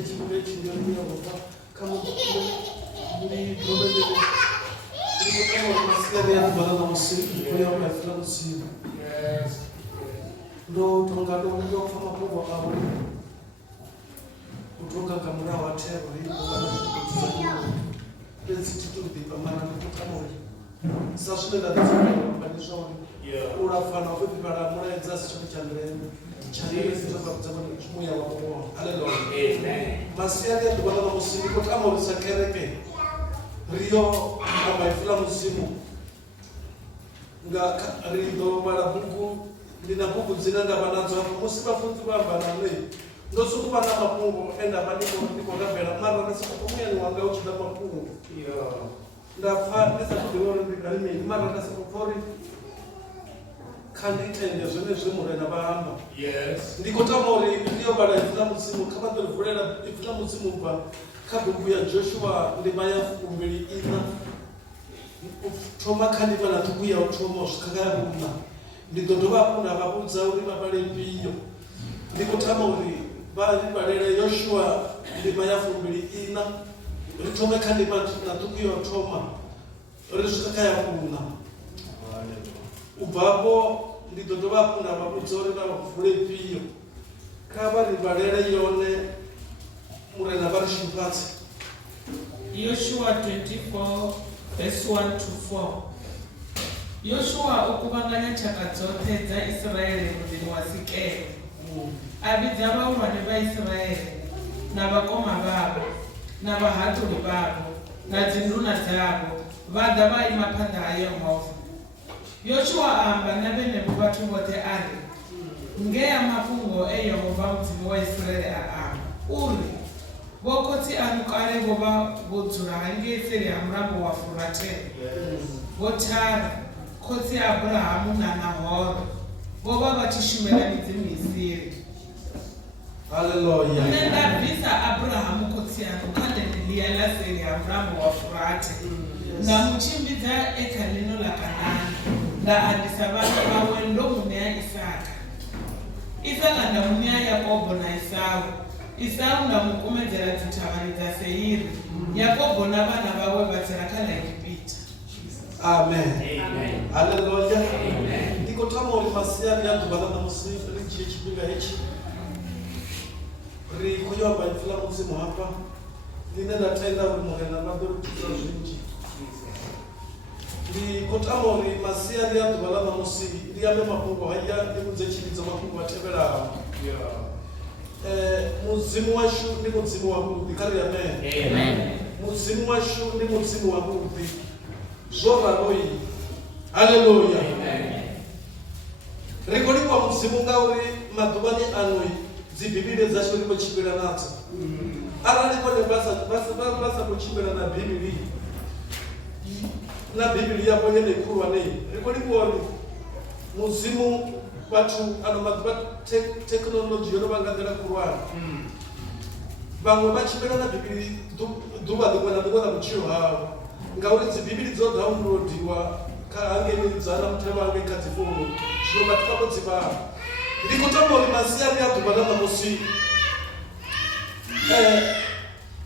chechi kulechi ndio Yehova kama muri drobele ni kama maskari ya bana musiki kwa ya mafira musiki yes ndo tongado ndio kama kwa hapo kutoka kamera wa tebo hiyo bana kutuzania pezi titu ndipa maana kama sasa shule la tazama kwa shule urafana vipi para mwana exasi chakichandre chale sitoka kutazama chumuya wa kwa haleluya amen masiari ya bana musiki kwa kama ulisakereke Rio kama ifila musimu nga rindo mara buku lina buku zinanda banazo hapo musiba funzi bamba na mle ndo suku bana mapungo enda baniko niko ndabela mara na siku kumia ni wanga uchi ndaba mapungo ndafa nisa kudoro ndikalime mara na siku kori kandi tende zone zimure na bamba yes ndiko tamori Rio bana ifila musimu kama ndo vulera ifila musimu ba kabuku ya Joshua ndimaya kumbili ina Toma kandi bana tukuya utomo skagara buna ndidodoba kuna babuza uri babale biyo ndikutama uri bali balele Joshua ndimaya kumbili ina ritome kandi bana tukuya utoma rishikaya kuna ubabo ndidodoba kuna babuza uri babale biyo kabari balele yone murena barishipatse Joshua 24 verse 1 to 4. Joshua ukubanganya chaka zote za Israeli mudini wa Sikemu. Abidza vauhwani va Israeli na vakoma vavo na vahatuli vavo na dzinduna dzavo vadza vaima phanḓa ha Yehova. Joshua amba na venevho vathu vothe ari ngeya mafhungo Yehova mudzimu wa Israeli amba uri vokotsi anu kale vova vodzula hangei seri ha murambo wa Furateni votara khotsi Aburahamu na Nahoro vova vachishumela midzimu isiri. Haleluya. Nne ndabvisa Aburahamu khotsi anu kale liya la seri ha murambo wa Furate ndamuchimbidza ekalino la Kanani ndaandisa vana vawe ndomuneya Isaka. Isaka ndamuneya Yakobo na Esau. Esau ndamukomedzera dzithavhani dza Seiri. Yakobo na vana vawe vatsera khala Igupita. Amen. Amen. Haleluya. Amen. Ndiko tamori masiyari ya bana na musifu richi chipinga hichi. Ri kuyomba ifila musimu hapa. Ninenda tenda umorena madoro tutozhinji. Ndiko tamori masiyari ya bana na musifu ndiyame mapungo haya ndikuze chilizo mapungo atebera. Muzimu washu ni muzimu wa Mungu kali amen. Amen. Muzimu washu ni muzimu wa Mungu. Zora loi. Haleluya. Amen. Rekodi kwa muzimu ngauri madubani anoi zibibile za shuri ko chibira nazo. Arali ko ne basa ko chibira na Biblia. Na Biblia yapo yene kurwa nei. Rekodi kwa muzimu watu anomadba technology yonobangandira kurwana bamwe bachibera na Biblia duba dukwana muchiro hawo ngauri dzibibili dzo downloadiwa kaange nizana mutema wange kadzifuno zvino batikako dzipa ndikotamori masiyari yadubana na musi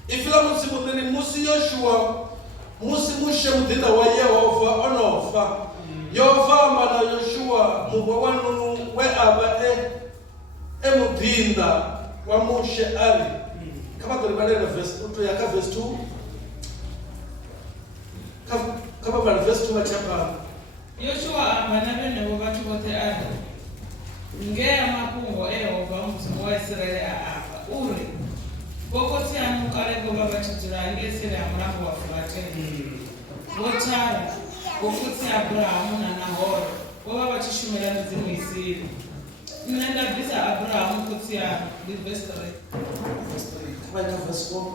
ifila musi munene musi Yoshua musi mushe mudinda wa Yehova onofa Yehova mana Yoshua mugwa wanu we aba mudinda wa mushe ali kama tulibalera verse 2 yaka verse 2 kama bali verse 2 chapa Yoshua amba na venevho vathu vothe ari ngeya mafhungo Yehova mudzimu wa Israeli amba uri vokotsi anu kale vova vachidzula hangei seri ha murambo wa Furateni votara vokotsi Aburahamu na Nahoro vova vachishumela midzimu isiri. Nne ndabvisa Aburahamu khotsi anu ndi verse 3 kama ika verse 4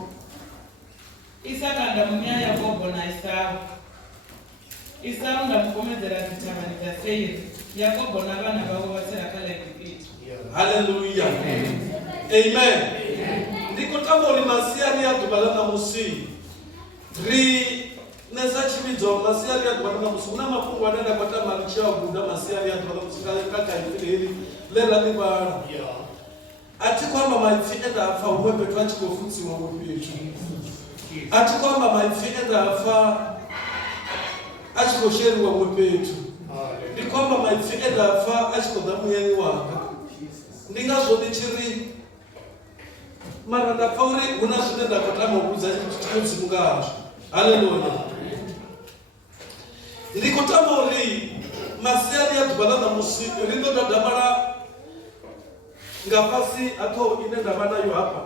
Isaka ndamuneya Yakobo na Esau. Esau ndamukomedzera dzithavhani dza Seiri. Yakobo na vana vavo vatsera khala Igupita. Haleluya. Amen. Ndiko tamori masiyari ya dubala na musi ri nesa chibidzo masiyari ya dubala na musi una mafungu anenda kwata malicha guda masiyari ya dubala musi kaka ifile hili lela ni bara ati kwamba maipfi enda afa umwe pethu achikofutsiwa umwe pethu ati kwamba maipfi enda afa achikosheriwa umwe pethu ndi kwamba maipfi enda afa achikodza muyani wanga ndingazvodi chiri mara ndapfa uri huna zvine ndakatama kudza mudzimu ngazvo. Haleluya. Ndikutama uri masiyani yadhibana namusi rindodadamara ngapasi ato ine ndava nayo hapa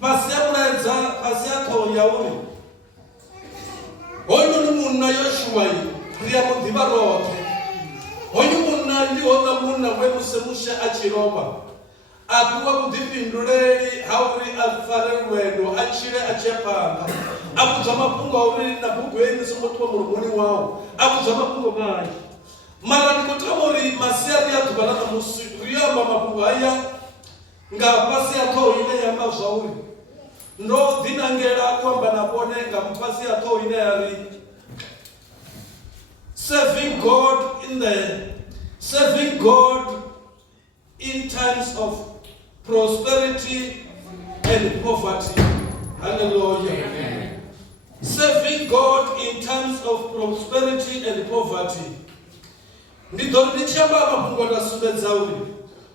pasi yamuraedza pasi ato yauri hoyu ni munna Yoshua ndiyamudziva rothe hoyu munna ndihona munna wemusemushe achirova akuwa vudifhinduleli hauri afare lwendo achile achepanga akudza mafhungo auri na bhuku yeni somotiwa mulomoni wawo akudza mafhungo manji mara ndikutama uri masiyani yadhibana namusi riyamba mafhungo aya ngapasi ato ine yamba zvauri ndodzinangela kwamba napone ngapasi ato ine yari serving God in times of prosperity and poverty. Hallelujah. Amen. Serving God in times of prosperity and poverty. Ndidori chamba mafhungo ndasumbedza uri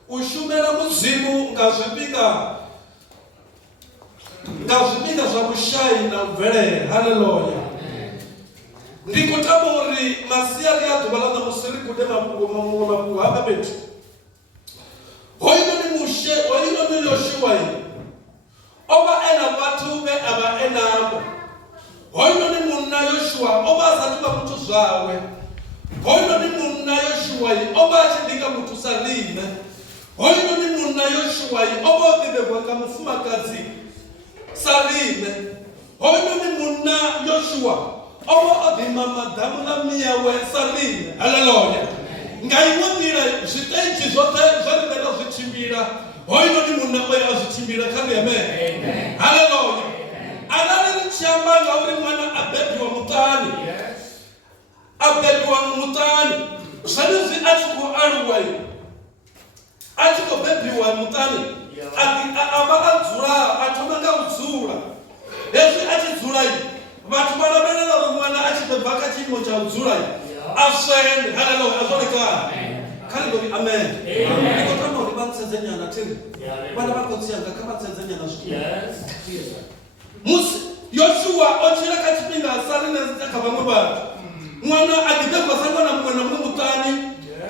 ushumela mudzimu ngazvipinga zvakushai na ubvelele. Haleluya. Ndikutama uri masiyani yadhibana namusiri kude mafhungo hapa bethu hoyino ni mushe hoyino ni Yoshua oba ena vatu ve ava enavo hoyino ni munna Yoshua oba asatuka mutu zvawe hoyino ni munna Yoshua oba achidinga mutu salime hoyino ni munna Yoshua oba odhivegwanga mufumakadzi salime hoyino ni munna Yoshua oba odhima madhamu na miyawe salime. Haleluya. Ngaiwonira zvitenji zvote zvarineda zvichimbira hoyino ni munna we azvichimbira kandi amen. Haleluya. Arali richiamba ngauri mwana abebiwa mutani abebiwa mutani zvanizvi achikualuwa achikobebiwa mutani ava adzura atomanga udzura hezvi achidzura vatu varaberera uri mwana achibva kachimo chaudzura aswende. Haleluya. Azonekana kari amen. Ndikotama uri vatsedzanyana tiri vana vakotsiyanga kavatsedzanyana zvikuru musi Yoshua ochira kachipinga asari nezitaka vamwe vatu mwana adibegwa sangwana mwana mumutani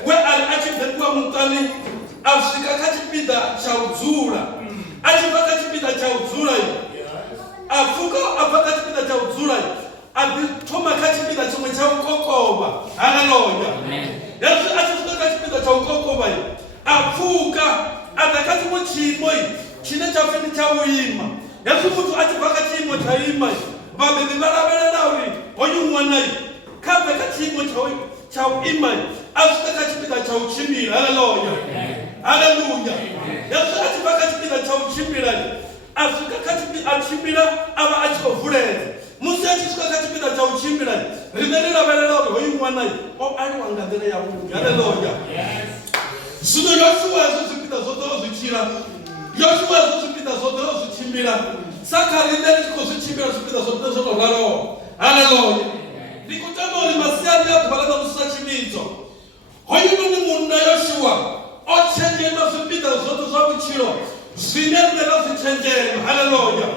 we ali achibegwa mutani asvika kachipinda chaudzura achibva kachipinda chaudzura afuka abva kachipinda chaudzura aditoma kachipinda chimwe chaukokova. Haleluya. Yesu achifika kachipinda chaukokova afuka adakati muchimo chine chafini chauima Yesu mutu achibva kachimo chaima vabebi varaberera uri hoyu mwana kabve kachimo chauima asvika kachipinda chauchimbira. Haleluya. Haleluya. Yesu achibva kachipinda chauchimbira asvika kachipinda achimbira ava achikovhureza musi achisvika kachipinda chauchimbira rine riraberera uri hoyu mwana ari wangandira yavungi. Haleluya. Zvino Yoshua zvipinda zvote zvichira Yoshua zvipinda zvote zvichimbira saka rine richikozvichimbira zvipinda zvote zvonorwarawo. Haleluya. Ndikutama uri masiyani yadhibana namusi chimidzo hoyino ni munna Yoshua ochenjema zvipinda zvote zvamuchiro zvine rine razvichenjema. Haleluya.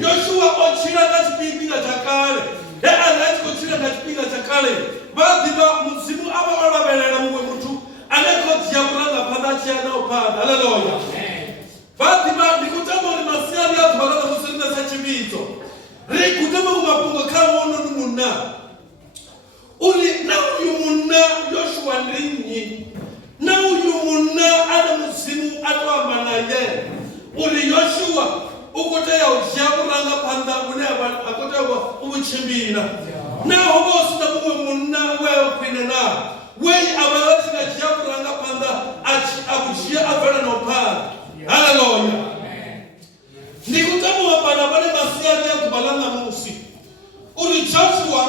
Yoshua ochira ngachipinga chakare ari achikochira ngachipinga chakare vadhiva mudzimu ava oraberera mumwe mutu anekodziya kuranga pana achiyanawo pana. Haleluya. Vadhiva ndikutama uri masiyani yadhibana namusi rine sechimidzo rikutama mumapfungo kawono ni munna uri nauyu munna Yoshua ndinyi nauyu munna ane mudzimu atoamba naye uri Yoshua ukuteya uchiya kuranga panda une akoteya uchimbira naho vose na mumwe munna wekwine na wei ava vasingachiya kuranga panda akuchiya avhera nopanda. Haleluya. Ndikutama pana pane masiyani yadhibana namusi uri Joshua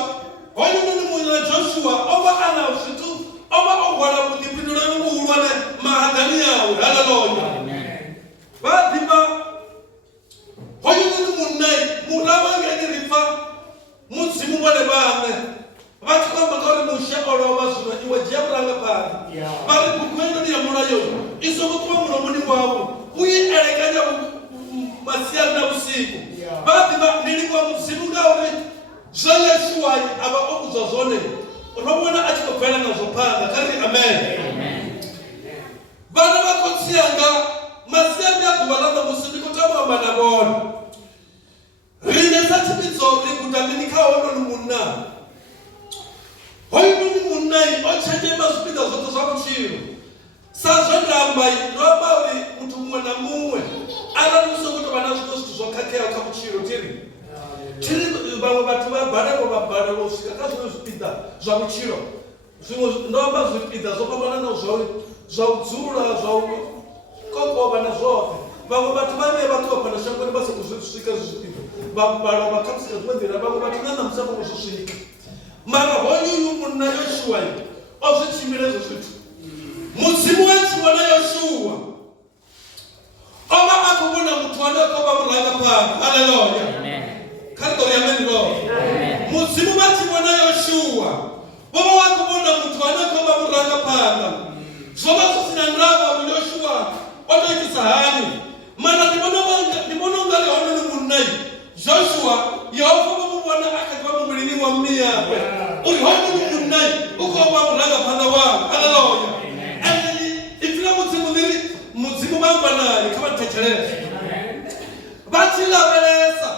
hoyino ni munna Joshua ova ana zvitu ova ogwara kudipindura muhulwane mahaga badani yawe. Haleluya. Badima hoyo ni munai muraba ngani rifa muzimu wale bane bati kwamba ngori mushakolo wabasura iwe jabulanga pale bali kukwenda ni murayo isoko kwa mulomuni wabo uyielekanya masia na usiku badima nilikuwa muzimu ngawe zale shuwai aba okuzozone robona atiko kwela nazopanga kari amen bana bakotsianga masia ya kubalanga musibiko tama manabona rine sati bizori kutaminika ono numunna hoyi numunai ochaje masupida zote za kuchiro sasa ndambai ndobauri mtu mwana muwe ala nusokuto banazikostu zokakea kabuchiro tiri bamwe batu babana ko babana ko sikakazo zopida za kuchiro zimwe ndoba zopida zopambana na za udzula za koko bana zote bamwe batu bame batu bapana shangoni base kuzusika zopida babalo bakamsika zwendera bamwe batu nana msako kuzusika mara hoyu yumunna Yoshua ozichimirezo zitu muzimu wetu wana Yoshua oba akubona mutwana ko bamulanga pa. Haleluya. Kando ya mengo muzimu wetu wana Yoshua baba wakubona mutwana ko bamulanga pa zoba kusinandraba mu Yoshua oto ikisahani mana nibono ngale ono munai Joshua Yehova mubona akajwa mu mulini wa mmia uri hono munai uko bamulanga pa wa. Haleluya. Ifila muzimu bambana kama techereza batila beleza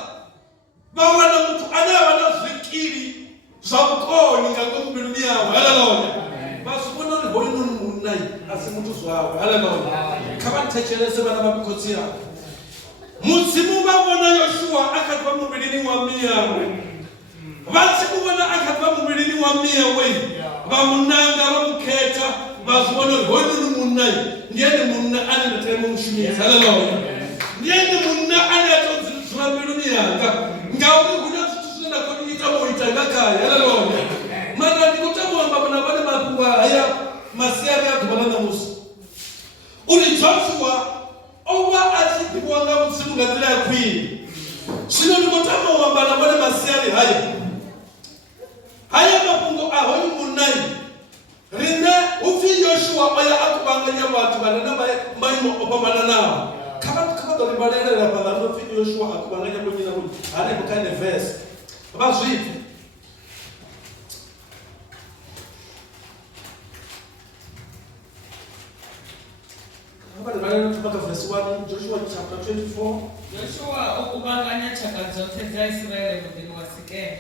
bawana mtu anawana zikiri zabukoni ngako dunia. Haleluya. Basubona ni hono munai asimutu zwawe. Haleluya. Kama techereza bana babikotsira muzimu babona Yoshua akatwa mu mulini wa mmia batsimubona akatwa mu mulini wa mmia we bamunanga bamuketa bazibona hono numunai ndiye munna ana temo mushimiza. Haleluya. Ndiye munna ana tozizwa miluni yanga ngauri kuna tutusina ko itamo itangakaya. Haleluya. Mana ndikutamo mbabona bane makuwa haya masiari ya kubalana musa uri Joshua owa atibwanga muzimu ngadira yakwi sino ndikutamo mbabana bane masiari haya mapungo ahoyi munai rine ufi Yoshua oya akubanganya watu banana maimo opamana nao kama ndo libalele la badano ufi Yoshua akubanganya kunyina kuti ane mukane verse bazwipi verse 1 Joshua chapter 24 Yoshua okubanganya chaka zote za Israeli mudini wa Sikemu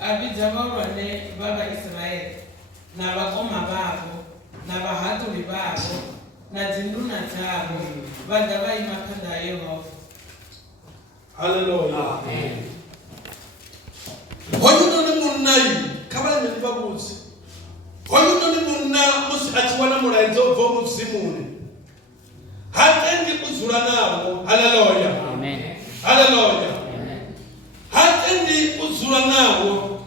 abidza balwane baba Israeli na bakoma babo na bahatuli babo na zinduna zabo bada bayima panda ya Yehova. Haleluya. Hoyo ni munai kama nilibabuzi hoyo ni munna musi achiwana mulaizo vo muzimuni hatendi kuzula nabo. Haleluya. Amen. Haleluya. Hatendi kuzula nabo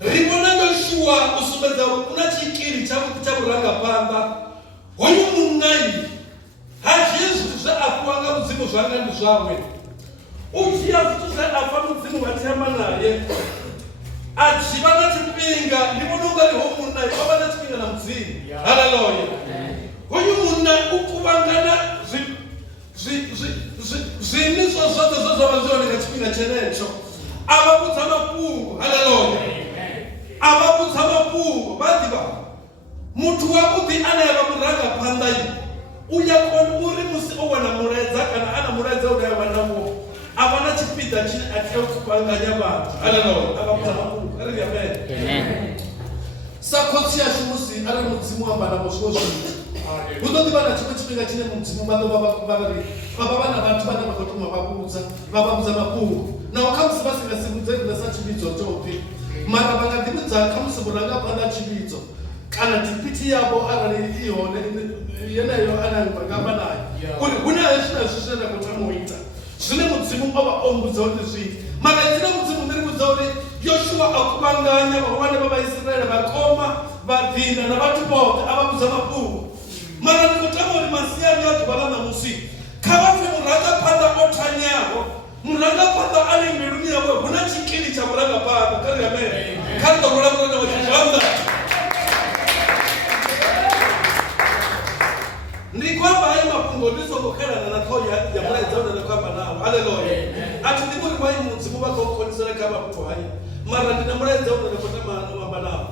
ribona Yoshua usubeza kuna chikiri chaburanga pamba hoyo munai hajesu za akwanga muzimu zwanga ndizwawe uchiya kutuza afa muzimu batiyama naye achibana chipinga ndibononga liho munai babana chipinga na muzimu. Haleluya. Hoyo munai ukubangana zinizo zote zozabazoni kachipinga chenecho ababuza mapungu. Haleluya. Ababuza mapungu badiba mutu wabuti anayaba muranga pandai uyakona uri musi owana mureza kana ana mureza udayabanamo abana chipita chini atiyo kubanganya bantu. Haleluya. Ababuza mapungu. Amen. Sakotsi ya shumusi ari muzimu ambana moshozo udodi bana chipinga chine muzimu bado babari bana bantu bana bakotuma babuza mapungu na ukamsi basi ngasimuzeni na sachibizo topi mara bakadimidza kamusibulanga bana chibizo kana tipiti yabo arali ione yenayo anangamba nayo kuri kuna yeshina zishena kutamuita zvine mudzimu aba ombudza kuti zvi mara dzina mudzimu ndiri kudzauri Yoshua akubanganya vawana vavaIsraeri vakoma vadhina navatu bote avabudza mapungu mara ndikutama uri masiyani adhuvana namusi kavafe murangapanda otanyaho, murangapanda ane mbiluni yawe huna chikili cha murangapanda. Kari amen. Kari dorora muranga wachishanda. Ni kwamba haya mapungo ndizo mukera na natoya ya muraidza una kwamba nawo. Haleluya. Ati ndimuri mwayi mudzimu vakokonisera kama mapungo haya. Mara ndina muraidza una nakota mamba nawo.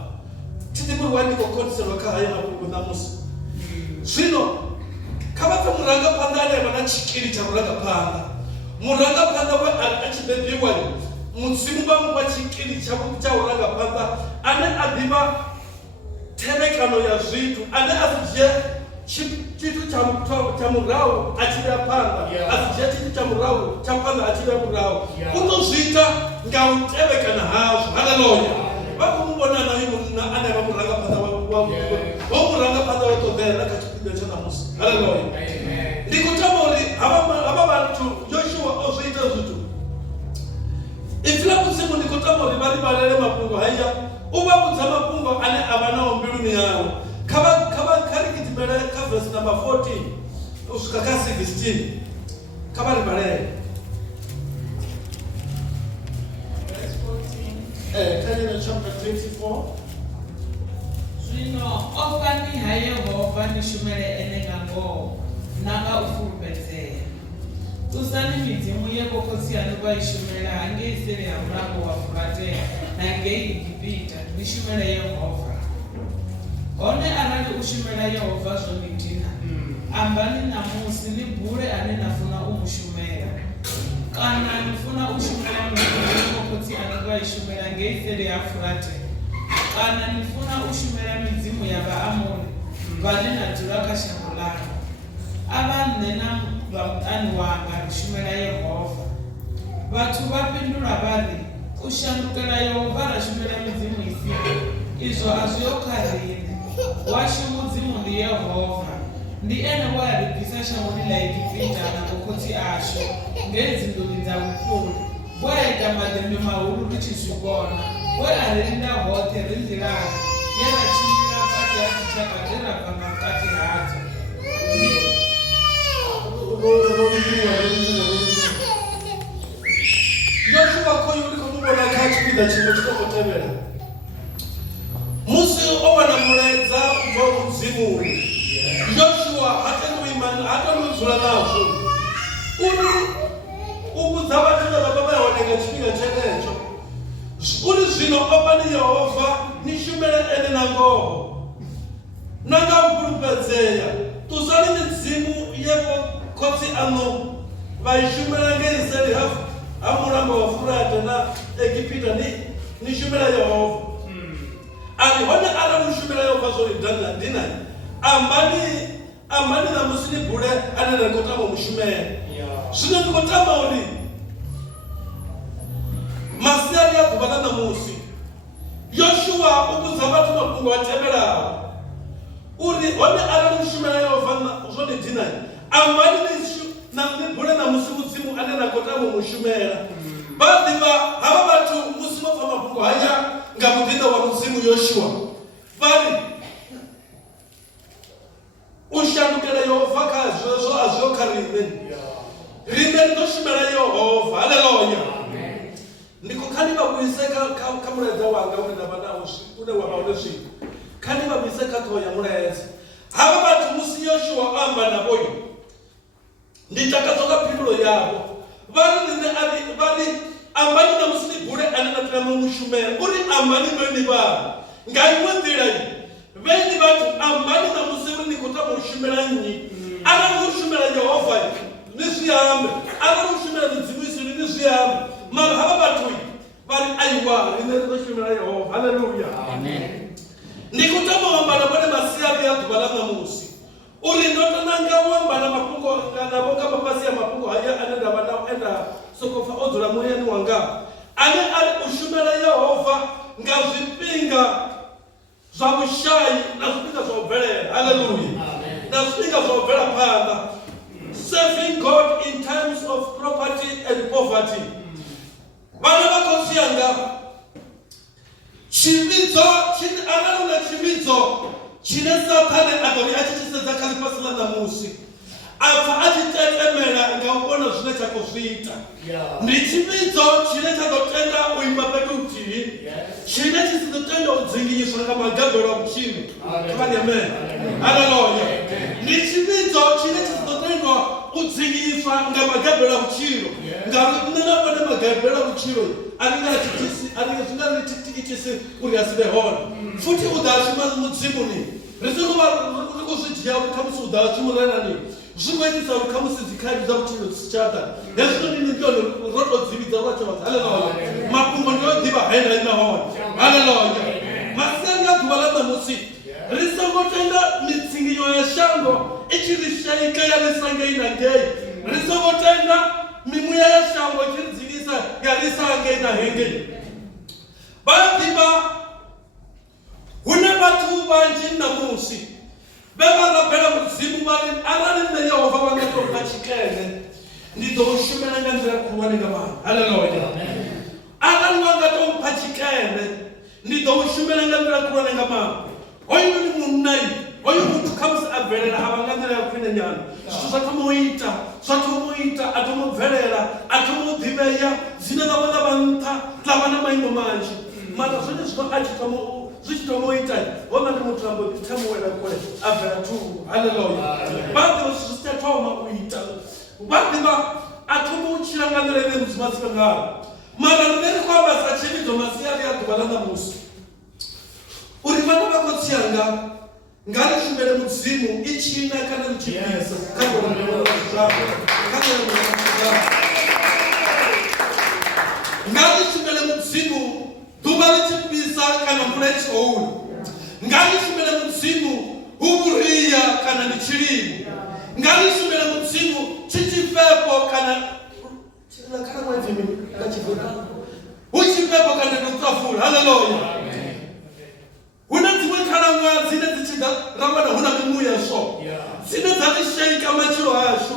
Tindimuri wani kokonisera kama haya mapungo namusi. Zvino kavafe murangapanda ane vana chikili cha murangapanda. Murangapanda we achibebiwa mudzimu vamupa chikili cha murangapanda ane adhiva terekano ya zvitu, ane azije chitu cha murau achivya panda, azije chitu cha murau cha panda achivya murau. Unozvita ngautevekana hazvo. Haleluya. Vakumubona naye munhu ane vamurangapanda vamurangapanda vatobvera kachipinda chanamusi. Haleluya. Ndikutama uri hava vantu Joshua ozviita zvitu ifila kuzimu. Ndikutama uri vari varere mapungo haya uvabudza mapungo ane avanawo mbiluni yawo. Karikitibere ka verse number 14 kusvika ka 16 kavari varere verse 14 Daniel chapter 24. Zvino ofani haYehovha nishumele ene ngangoho nanga ufulumedzera. Tusani midzimu yekokosi anovaishumela hangeisere hamurango wafurate nangeigipita nishumele Yehovha. One arali ushumela Yehovha zvonidhina ambani namusi nibhure ane nafuna umushumela. Kana nifuna ushumela midzimu yekokosi anovaishumela ngeisere hafurate kana nifuna ushumela midzimu yavaAmori vane nadhura kashango lako. Avanena vamutani wanga rishumela Yehovha. Vatu vapindura vari kushandukira Yehovha rashumela midzimu isiyo. Izvo hazviyokarine. Washu mudzimu ndi Yehovha. Ndi ene waribvisa shango rilaigipita nakokoti asho ngedzindoni dzamukuru. Waita madembe mahuru richizvibona. Waririnda hote rindirani. Yarachimira pati yakichakatera pamakati hadzo. Joshua koyo uri kumubona kachipinda chimwe chikokotevera musi ovana muraidza kubva mudzimu. Joshua hatanozvura nazvo uri ubudza vatana vababa yaoneka chipinda chenecho uri zvino opani Yehovha nishumele ene nangoho nangamupulupedzeya tusali midzimu yevo kotsi ano vaishumela ngeiseri hamurambo wafurate na Egipita nishumela Yehovha. Ani hone ara mushumela Yehovha zvonidhanira ndinai ambani namusi nibhure ane rekotama mushumela. Zvino ndikotama uri masiyani adhuvana namusi Joshua ubudza vatu mapungo vateverawo uri hone ara mushumela Yehovha zvonidhinai ambani nibhure namusi mudzimu ane rekotama mushumela. Vadhiva hava vatu musi mobva mapungo haya ngamudhinda wa mudzimu Joshua vari ushandukira Yehovha kazvozvo hazviyokarime rime rinoshumela Yehovha. Haleluya. Ndiko kani vakuise kamuraidza wanga une wavaone zvinhu kani vakuise kakoya muraidza hava vatu musi Joshua amba navoyo nditakadzoka pindulo yavo vari ambani namusi nibhure anenatira mumushumela uri ambani veni vanhu ngaiwe nzira iyi veni vatu ambani namusi uri nikota mushumela nyi ara mushumela Yehovha nizvihambe ara mushumela midzimu isiri nizvihambe mara hava vatu vari aiwa rine rinoshumela Yehovha. Haleluya. Ndikutama wambana vane masiyani adhuvana namusi uri ndotonanga wambana mapungo navo kama pasi ya mapungo haya anenda vanao enda sokofa odzula muyani wanga ane ari ushumela Yehovha ngazvipinga zvaushayi nazvipinga zvaubvelela. Haleluya. Nazvipinga zvaubvela panda. Serving God in times of property and poverty. Vana vakosiyanga chividzo araruna chividzo tshine Saṱhane a ḓo ri a tshi tshi sedza kha ḽifhasi ḽa ṋamusi a pfa a tshi tetemela nga u vhona zwine tsha khou zwi ita. Ndi tshivhidzo tshine tsha ḓo tenda u imba fhethu huthihi, tshine tshi si ḓo tenda u dzinginyiswa nga magabelo a vhutshilo. Khavhani amen. Haleluya. Ndi tshivhidzo tshine tshi si ḓo tendwa u dzinginyiswa nga magabelo a vhutshilo, ngauri nṋe na vhone magabelo a vhutshilo a ni nga zwi nga ri itisi uri a si vhe hone. Futhi u ḓa a shuma mudzimuni ri songo vha ri khou zwi dzhia uri khamusi u ḓa a shuma renani zwi khou itisa uri khamusi dzikhaedu dza vhutshilo dzi si tsha ḓa. Hezwinoni ndi yone ro tou dzivhidza lwatsho vhathu. Haleluya. Mafhungo ndi o ḓivha hena ina hone. Haleluya. Masiani a ḓuvha ḽa ṋamusi ri songo tenda mitsinginyo ya shango i tshi ri shaika ya ri sa ngei na ngei. Ri songo tenda mimuya ya shango i tshi ri dzingisa ya ri sa ngei na hengei. Vha ḓivha hu na vhathu vhanzhi ṋamusi vhe vha rabela mudzimu vha ri arali nṋe Yehova vha nga tou mpha tshikene ndi ḓo u shumela nga nḓila khulwane nga maanḓa. Haleluya. Arali vha nga tou mpha tshikene ndi ḓo u shumela nga nḓila khulwane nga maanḓa. Hoyu ndi munna, hoyu muthu khamusi a bvelela a vha nga nḓila ya khwine nyana. Zwithu zwa thoma u ita, a thoma u bvelela, a thoma u ḓivhea, dzina ḽa vha vha nṱha, ḽa vha na maimo manzhi. Mara zwone zwino a tshi thoma zwi tshi thoma u ita hona ndi muthu ambo ḓi thamuwela kule a bvela thungo. Haleluya. Vha ḓivha zwithu zwi tea thoma u ita, vha ḓivha a thoma u tshila nga nḓila ine mudzimu a sivhe ngayo. Mara nṋe ri khou amba sa tshividzo masiari a ḓuvha ḽa ṋamusi uri vhana vha khotsi anga nga ri shumele mudzimu i tshina kana ri tshi fhisa kha nga ri shumele mudzimu ḓuvha ḽi tshi fhisa kana mvula i tshi khou na. Nga ri shumele mudzimu hu vhuria kana ndi tshilimo. Nga ri shumele mudzimu tshi tshifhefho kana ṅwedzi nga Tshivenḓa hu tshifhefho kana ndi ṱafula. Haleluya. Hu na dziṅwe khalaṅwaha dzine dzi tshi ḓa ra wana hu na mimuya so dzine dza ri shaika matshilo ashu,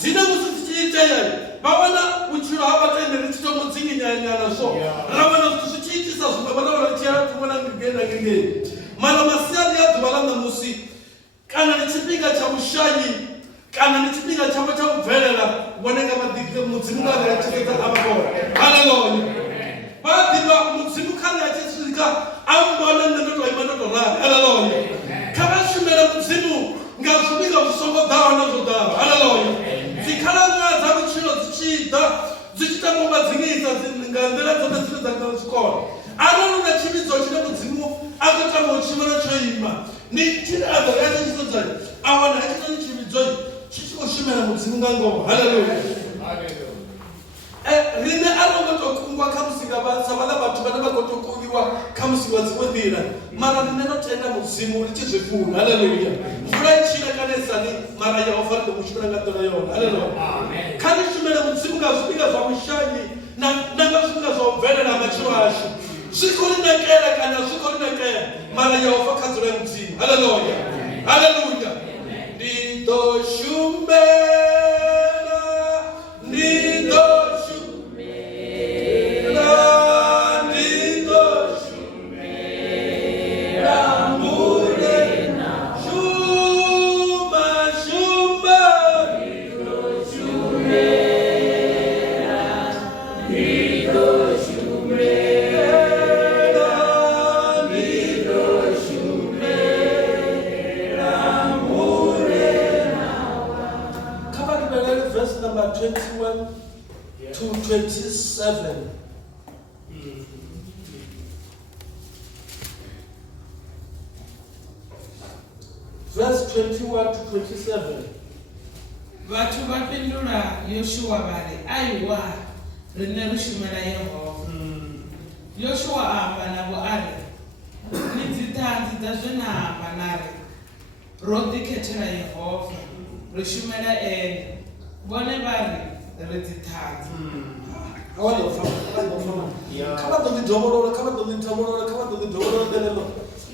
dzine musi dzi tshi itea vha wana vhutshilo ha vhatendi ri tshi thoma u dzinginyanyana so ra wana zwithu zwi tshi itisa zwiṅwe vhana vha ri tshi ya thungo na ngei na ngei. Mara masiari a ḓuvha ḽa ṋamusi kana ndi tshifhinga tsha vhushayi kana ndi tshifhinga tshavho tsha u bvelela vhone nga mudzimu nga ri tshi fhedza a vha hone. Haleluya. Vha ḓivha mudzimu kha ri a tshi swika a mbona nṋe ndo tou ima ndo tou rali. Haleluya. Kha vha shumele mudzimu nga zwifhinga zwi songo ḓaho na zwo ḓaho. Haleluya. Dzikhalaṅwaha dza vhutshilo dzi tshi ḓa dzi tshi tama u vha dzingisa nga nḓila dzoṱhe dzine dza nga zwikona. Arali hu na tshividzo tshine mudzimu a khou tama u tshi vhona tsho ima ndi tshine a ḓo ya tshi tshi sedzani a wana hetshinoni tshividzo tshi tshi khou shumela mudzimu nga ngoho. Haleluya. Riṋe a ro ngo tou kungiwa khamusi nga sa vhaḽa vhathu vhane vha khou tou kungiwa khamusi nga dziṅwe nḓila, mara riṋe ro tenda mudzimu ri tshi zwi funa. Haleluya. Mvula i tshina kana isani mara Yehova ri ḓo mu shumela nga nḓila yone. Haleluya. Kha ri shumele mudzimu nga zwifhinga zwa vhushayi na nga zwifhinga zwa u bvelela matshilo ashu. Zwi khou ri nakela kana zwi khou ri nakela mara Yehova kha dzule mudzimu. Haleluya. Haleluya. Ndi ḓo shumela, ndi ḓo to 27. Verse 21 to 27. Vhathu vha fhindula Yoshua vha ri, aiwa, riṋe ri shumela Yehova. Yoshua a amba navho a ri, ni dziṱhanzi dza zwe na amba na ri, ro ḓikhethela Yehova, ri shumela ene. Vhone vha ri, ri dziṱhanzi. Kha vha ḓo ḓi dovholola, kha vha ḓo ḓi thavholola, kha vha ḓo ḓi dovholola ḽeneḽo.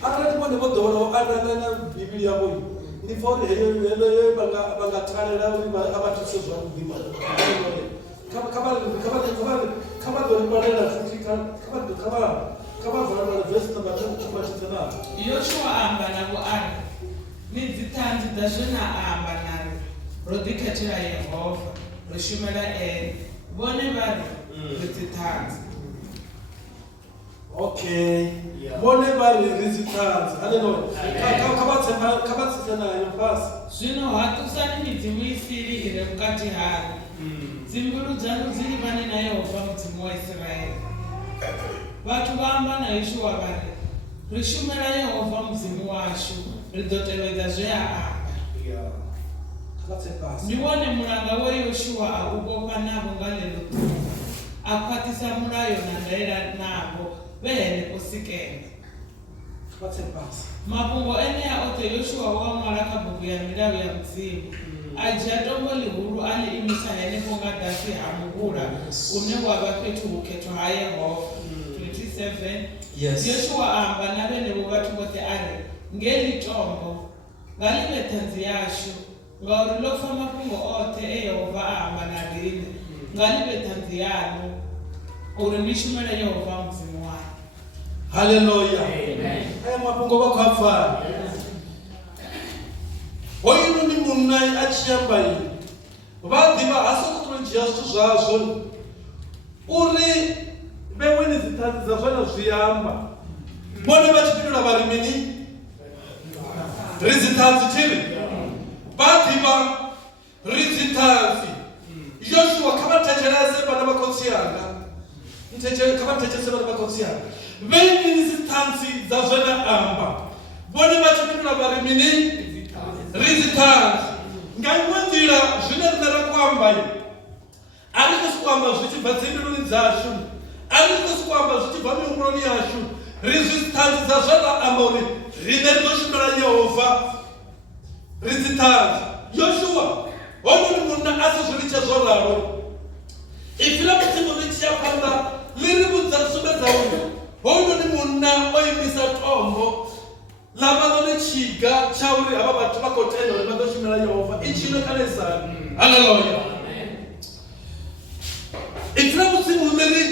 Arali vhone vho dovholola arali na Bivhili yavho ndi pfa uri heyo vha nga takalela uri a vha thuse zwavhuḓi. Kha vha ḓo ri balela futhi kha vha verse number 10. Yoshua amba navo ari ni dzithanzi dza zwena amba nari ro ḓikhathela Yehova ro shumela ene vhone vari ri dzithanzi. Okay. Vhone vari ri dzithanzi. Hallelujah. Kha vha tsitse nayo fhasi. Zwino haṱusani midzimu isili i re vhukati haṋu, dzimbilu dzanu dzi livhane na Yehova Mudzimu wa Israeli. Vhathu vha amba na Yoshua vari ri shumela Yehova Mudzimu washu, ri ḓo tevhedza zwe a amba. Ndi wone mulanga wa Yoshua a u vhofha navho nga ḽeḽo ḓuvha, a khwaṱhisa mulayo na ndaela navho vhe henefho Sikeme. Mafhungo enea oṱhe Yoshua wa ṅwala kha bugu ya milayo ya Mudzimu, a dzhia tombo ḽihulu a ḽi imisa henefho nga dasi ha muvhula une wa vha fhethu hukhetho ha Yehova. 27. Yoshua amba na vhenevho vhathu vhoṱhe a ri, ngeli tombo nga ḽi vhe ṱhanzi yashu, ngauri ḽo pfa mafhungo oṱhe e Yehova a amba na riṋe, nga ḽi vhe ṱhanzi yaṋu uri ni shumele Yehova Mudzimu waṋu. Hallelujah. Amen. Aya mafhungo vha khou a pfana. Hoyu ni munna a tshi amba ini vha ḓivha ha sokou tou dzhia zwithu zwazwo uri vhewe ni dzithanzi dza zwena zwi amba. Vhone vha tshi fhindula vha ri mini? Ri dzithanzi tshiri. Vha ḓivha ri dzithanzi. Yoshua kha vha thetshelese vhana vha khotsi yanga. Kha vha thetshelese vhana vha khotsi yanga. Vheni ni dzithanzi dza zwena amba. Vhone vha tshi fhindula vha ri mini? Ri dzithanzi. Nga iṅwe nḓila zwine riṋe ra khou amba a ri khou sokou amba zwi tshi bva dzimbiluni dzashu, a ri khou sokou amba zwi tshi bva mihumbuloni yashu. Ri dzithanzi dza zwena amba uri riṋe ri ḓo shumela Yehova. Ri dzithanzi. Yoshua hoyu ni munna a si zwi litshe zwo ralo. Ipfi ḽa Mudzimu ḽi tshi ya phanḓa ḽi ri vhudza sumbedza uri hoyu ni munna o imisa tombo ḽa vha ḽone tshiga tsha uri havha vhathu vha khou tenda uri vha ḓo shumela Yehova. I tshi no kalesani. Hallelujah. Ipfi ḽa Mudzimu ḽi ri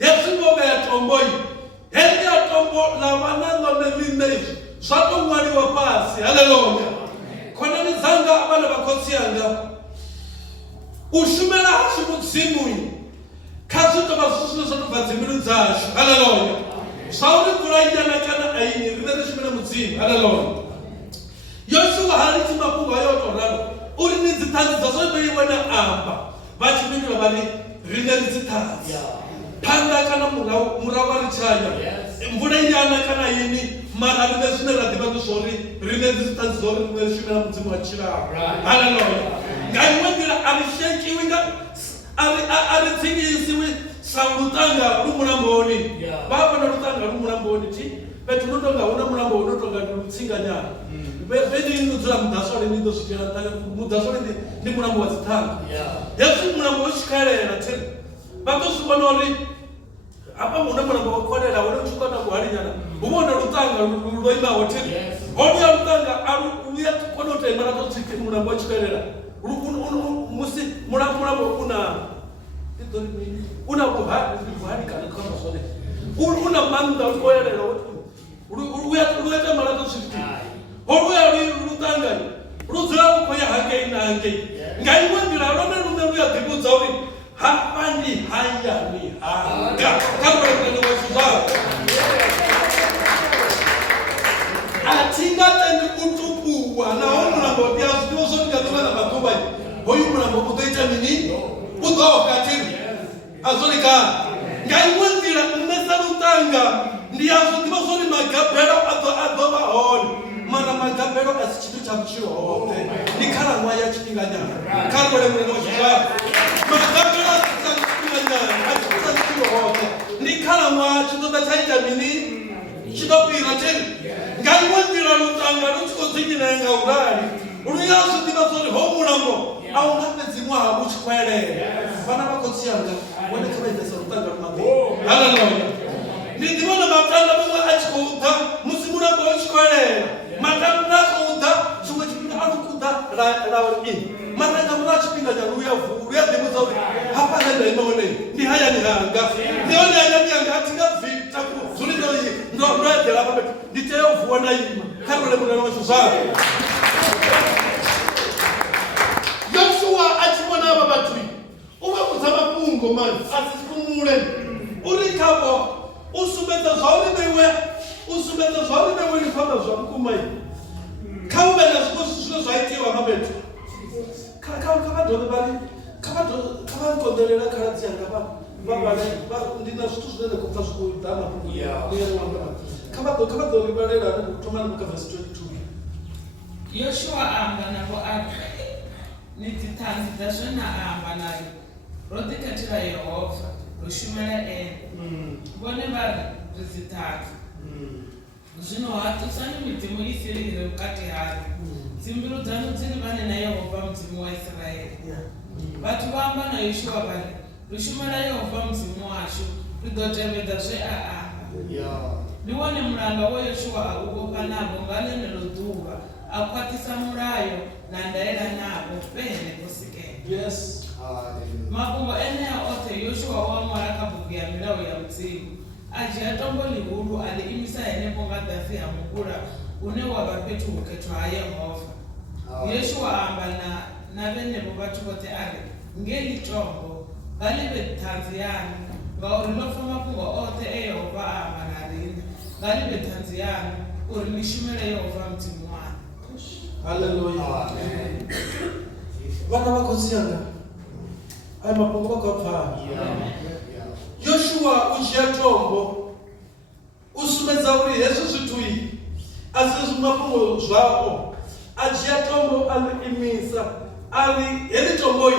hezwi vho vhea tombo heḽi ya tombo ḽa vha na ḽone ḽiṋe izwi zwa tou ṅwaliwa fhasi. Hallelujah. Khonani dzanga vhana vha khotsi yanga, u shumela hashu Mudzimu kha zwi tou vha zwithu zwine zwa tou bva dzimbilu dzashu. Hallelujah. Zwa uri mvula inyana kana a ini riṋe ri shumele Mudzimu. Hallelujah. Yoshua ha litshi mafhungo ayo o tou ralo uri ni dzithanzi dza zwo vheiwe na amba. Vha tshi fhindula vha ri riṋe ri dzithanzi. Phanḓa kana murahu a ri tshaya mvula inyana kana ini, mara riṋe zwine ra ḓivha ndi zwori riṋe dzi dzithanzi dzo ri riṋe ri shumela Mudzimu wa tshilaho. Hallelujah. Nga iṅwe nḓila a ri shekiwi a ri tsingisiwi sa lutanga lu mulamboni. Vha vhona lutanga lu mulamboni thi fhethu no tonga hu na mulambo hu no tonga ndi lutsinganyana. Vheni ni dzula mudaswani ni ḓo swikela ṱhanga. Mudaswani ndi mulambo wa dzithanga. Hezwi mulambo u tshi khaelela thiri vha ḓo zwi vhona uri hafha hune mulambo wa kholela hone u tshi kona kuhalinyana hu vhona lutanga lwo imaho thiri. Holuya lutanga lu ya kona u tema na ḓo tsiki mulambo wa tshi khaelela. Musi mulambo una buhari kana kama zwone una maanḓa u khou yelela lu ya tema na ḓo tsiki. Holuya lutanga lu dzula lu khou ya hangei na hangei. Nga iṅwe nḓila lone luṋe lu ya ḓivhudza uri hafha ndi hayani hanga kha mulembe wa zwizwavho. A thi nga tendi u tupuwa naho mulambo ndi a zwiḓivha zwo ndi nga ḓuvha na maḓuvha hoyu mulambo u ḓo ita mini? U ḓo katini. A zwo likana. Nga iṅwe nḓila nṋe sa lutanga ndi a zwiḓivha zwori magabelo a ḓo vha hone, mara magabelo a si tshithu tsha vhutshilo hoṱhe. Ndi khalaṅwaha ya tshifhinganyana kha ri wele mulendo wa zwizwavho. Magabelo a si tsha tshifhinganyana a tshithu tsha vhutshilo hoṱhe. Ndi khalaṅwaha tshi ḓo ḓa tsha ita mini? Tshi ḓo fhira theni. Nga iṅwe nḓila lutanga lu tshi khou dzinginyea nga u rali lu ya zwiḓivha zwori ho mulambo a u na fhedzi ṅwaha u tshi khou elela. Vhana vha khotsi yanga vhone kha vha imesa lutanga lu maḓini. Hallelujah. Ndi ḓivhona matanda maṅwe a tshi khou ḓa musi mulambo u tshi khou elela. Matanda a khou ḓa tshiṅwe tshifhinga a lu khou ḓa la uri ini. Mara nga murahu ha tshifhinga nyana lu ya ḓivhudza uri hafha nṋe nda ima hone ndi hayani hanga. Ndi hone hayani hanga a thi nga bvi dzuli ndo vuwa na ima kha role mulalo washu zwayo. Yoshua a tshi vhona avha vhathu u vha vhudza mafhungo mani a si fhumule uri khavho u sumbedza zwauri vhewe ni famba zwa vhukuma kha u vhe na zwine zwa itiwa hafha fhethu. Kha vha dovhe vhari kha vha nkonḓelela khaladzi yanga ndi na zwithu zwine nda khou pfa zwi khou ḓa mafhungo. Kha vha ḓo vhalela thomani kha verse 22. Yoshua amba navho ari, ni dzi ṱhanzi dza zwe na amba nari ro ḓikhathela Yehova ro shumela ene. Vhone vha ri ri dzi ṱhanzi. Zwino haṱusani midzimu i si ri vhukati hayo, dzimbilu dzanu dzi livhane na Yehova mudzimu wa Israeli. Vhathu vha amba na Yoshua vha ri, ri shumela Yehova mudzimu washu, ri ḓo tevhedza zwe a amba. Ndi wone mulanda wa Yoshua a u vhofha navho nga ḽeneḽo ḓuvha, a khwaṱhisa mulayo na ndaela navho vhe henefho Sikemu. Yes. Mafhungo enea oṱhe Yoshua o a ṅwala kha bugu ya milayo ya mudzimu, a dzhia tombo ḽihulu a ḽi imisa henefho nga ḓasi ha mukula une wa vha fhethu hu khethwa ha Yehova. Yoshua amba na vhenevho vhathu vhoṱhe a ri, ngeli tombo vha ḽi vhe ṱhanzi yaṋu, ngauri ḽo pfa mafhungo oṱhe e Yehova a amba na riṋe. Nga ḽi vhe ṱhanzi yaṋu uri ni shumele Yehova mudzimu waṋu. Haleluya. Vana vha khotsi yanga aya mafhungo vha khou pfana. Yoshua u dzhia tombo u sumbedza uri hezwi zwithu a si mafhungo zwao. A dzhia tombo a ḽi imisa a ri heḽi tombo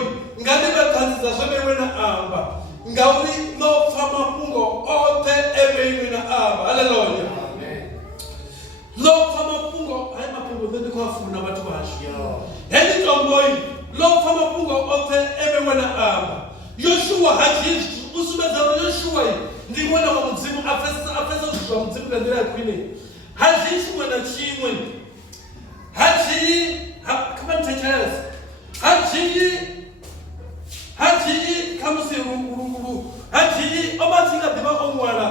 nga ḽi vhe ṱhanzi dza zwe vhewe na amba, ngauri ḽo pfa mafhungo oṱhe e vhewe na amba. Haleluya. Ḽo pfa mafhungo haya mafhungo nṋe ndi khou a funa vhathu vhashu. Heḽi tombo ḽo pfa mafhungo oṱhe e vhewe na amba. Yoshua ha dzhii u sumbedza uri Yoshua ndi ṅwana wa mudzimu, a pfesa zwithu zwa mudzimu nga nḓila ya khwine. Ha dzhii tshiṅwe na tshiṅwe, ha dzhii kha vha nthetshelese, ha dzhii kha musi ha dzhii o vha tshi nga ḓivha o ṅwala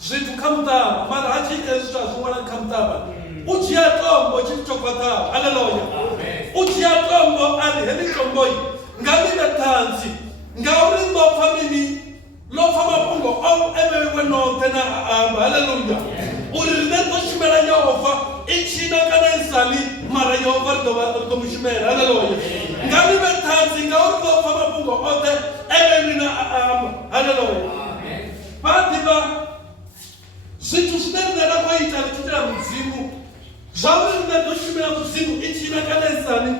zwithu kha muṱavha, mara ha dzhii hezwi zwithu a zwi ṅwala kha muṱavha. U dzhia tombo tshithu tsho khwaṱhaho. Haleluya. U dzhia tombo a ri heḽi tombo nga ḽi vhe ṱhanzi, ngauri ḽo pfa mini? Ḽo pfa mafhungo o e vhewe noṱhe na a amba. Haleluya. Uri riṋe ḓo shumela Yehova i tshina kana i saḽi, mara Yehova ri ḓo mu shumela. Haleluya. Nga ḽi vhe ṱhanzi ngauri ḽo pfa mafhungo oṱhe e vhewe na a amba. Haleluya. Vha ḓivha zwithu zwine riṋe ra khou ita ri tshi itela mudzimu, zwauri riṋe ḓo shumela mudzimu i tshina kana i saḽi,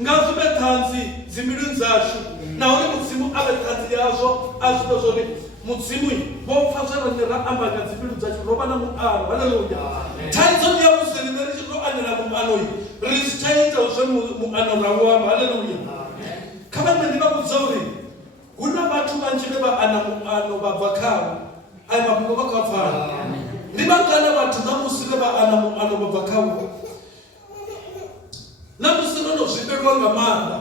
nga zwi vhe ṱhanzi dzimbiluni dzashu, na uri mudzimu a vhe ṱhanzi yazwo. A zwi ḓo zwori mudzimu vho pfa zwe riṋe ra amba nga dzimbilu dzashu, ro vha na muano. Haleluya. Thaidzo ndi ya musi riṋe ri tshi tou anela muano ri si tsha ita zwe muano ra u amba. Haleluya. Kha vha nṋe ndi vha vhudza uri hu na vhathu vhanzhi vhe vha ana muano vha bva khavho, aya mafhungo vha khou a pfana. Ndi vhangana vhathu na musi vhe vha ana muano vha bva khavho, na musi no no zwifhelwa nga maanḓa.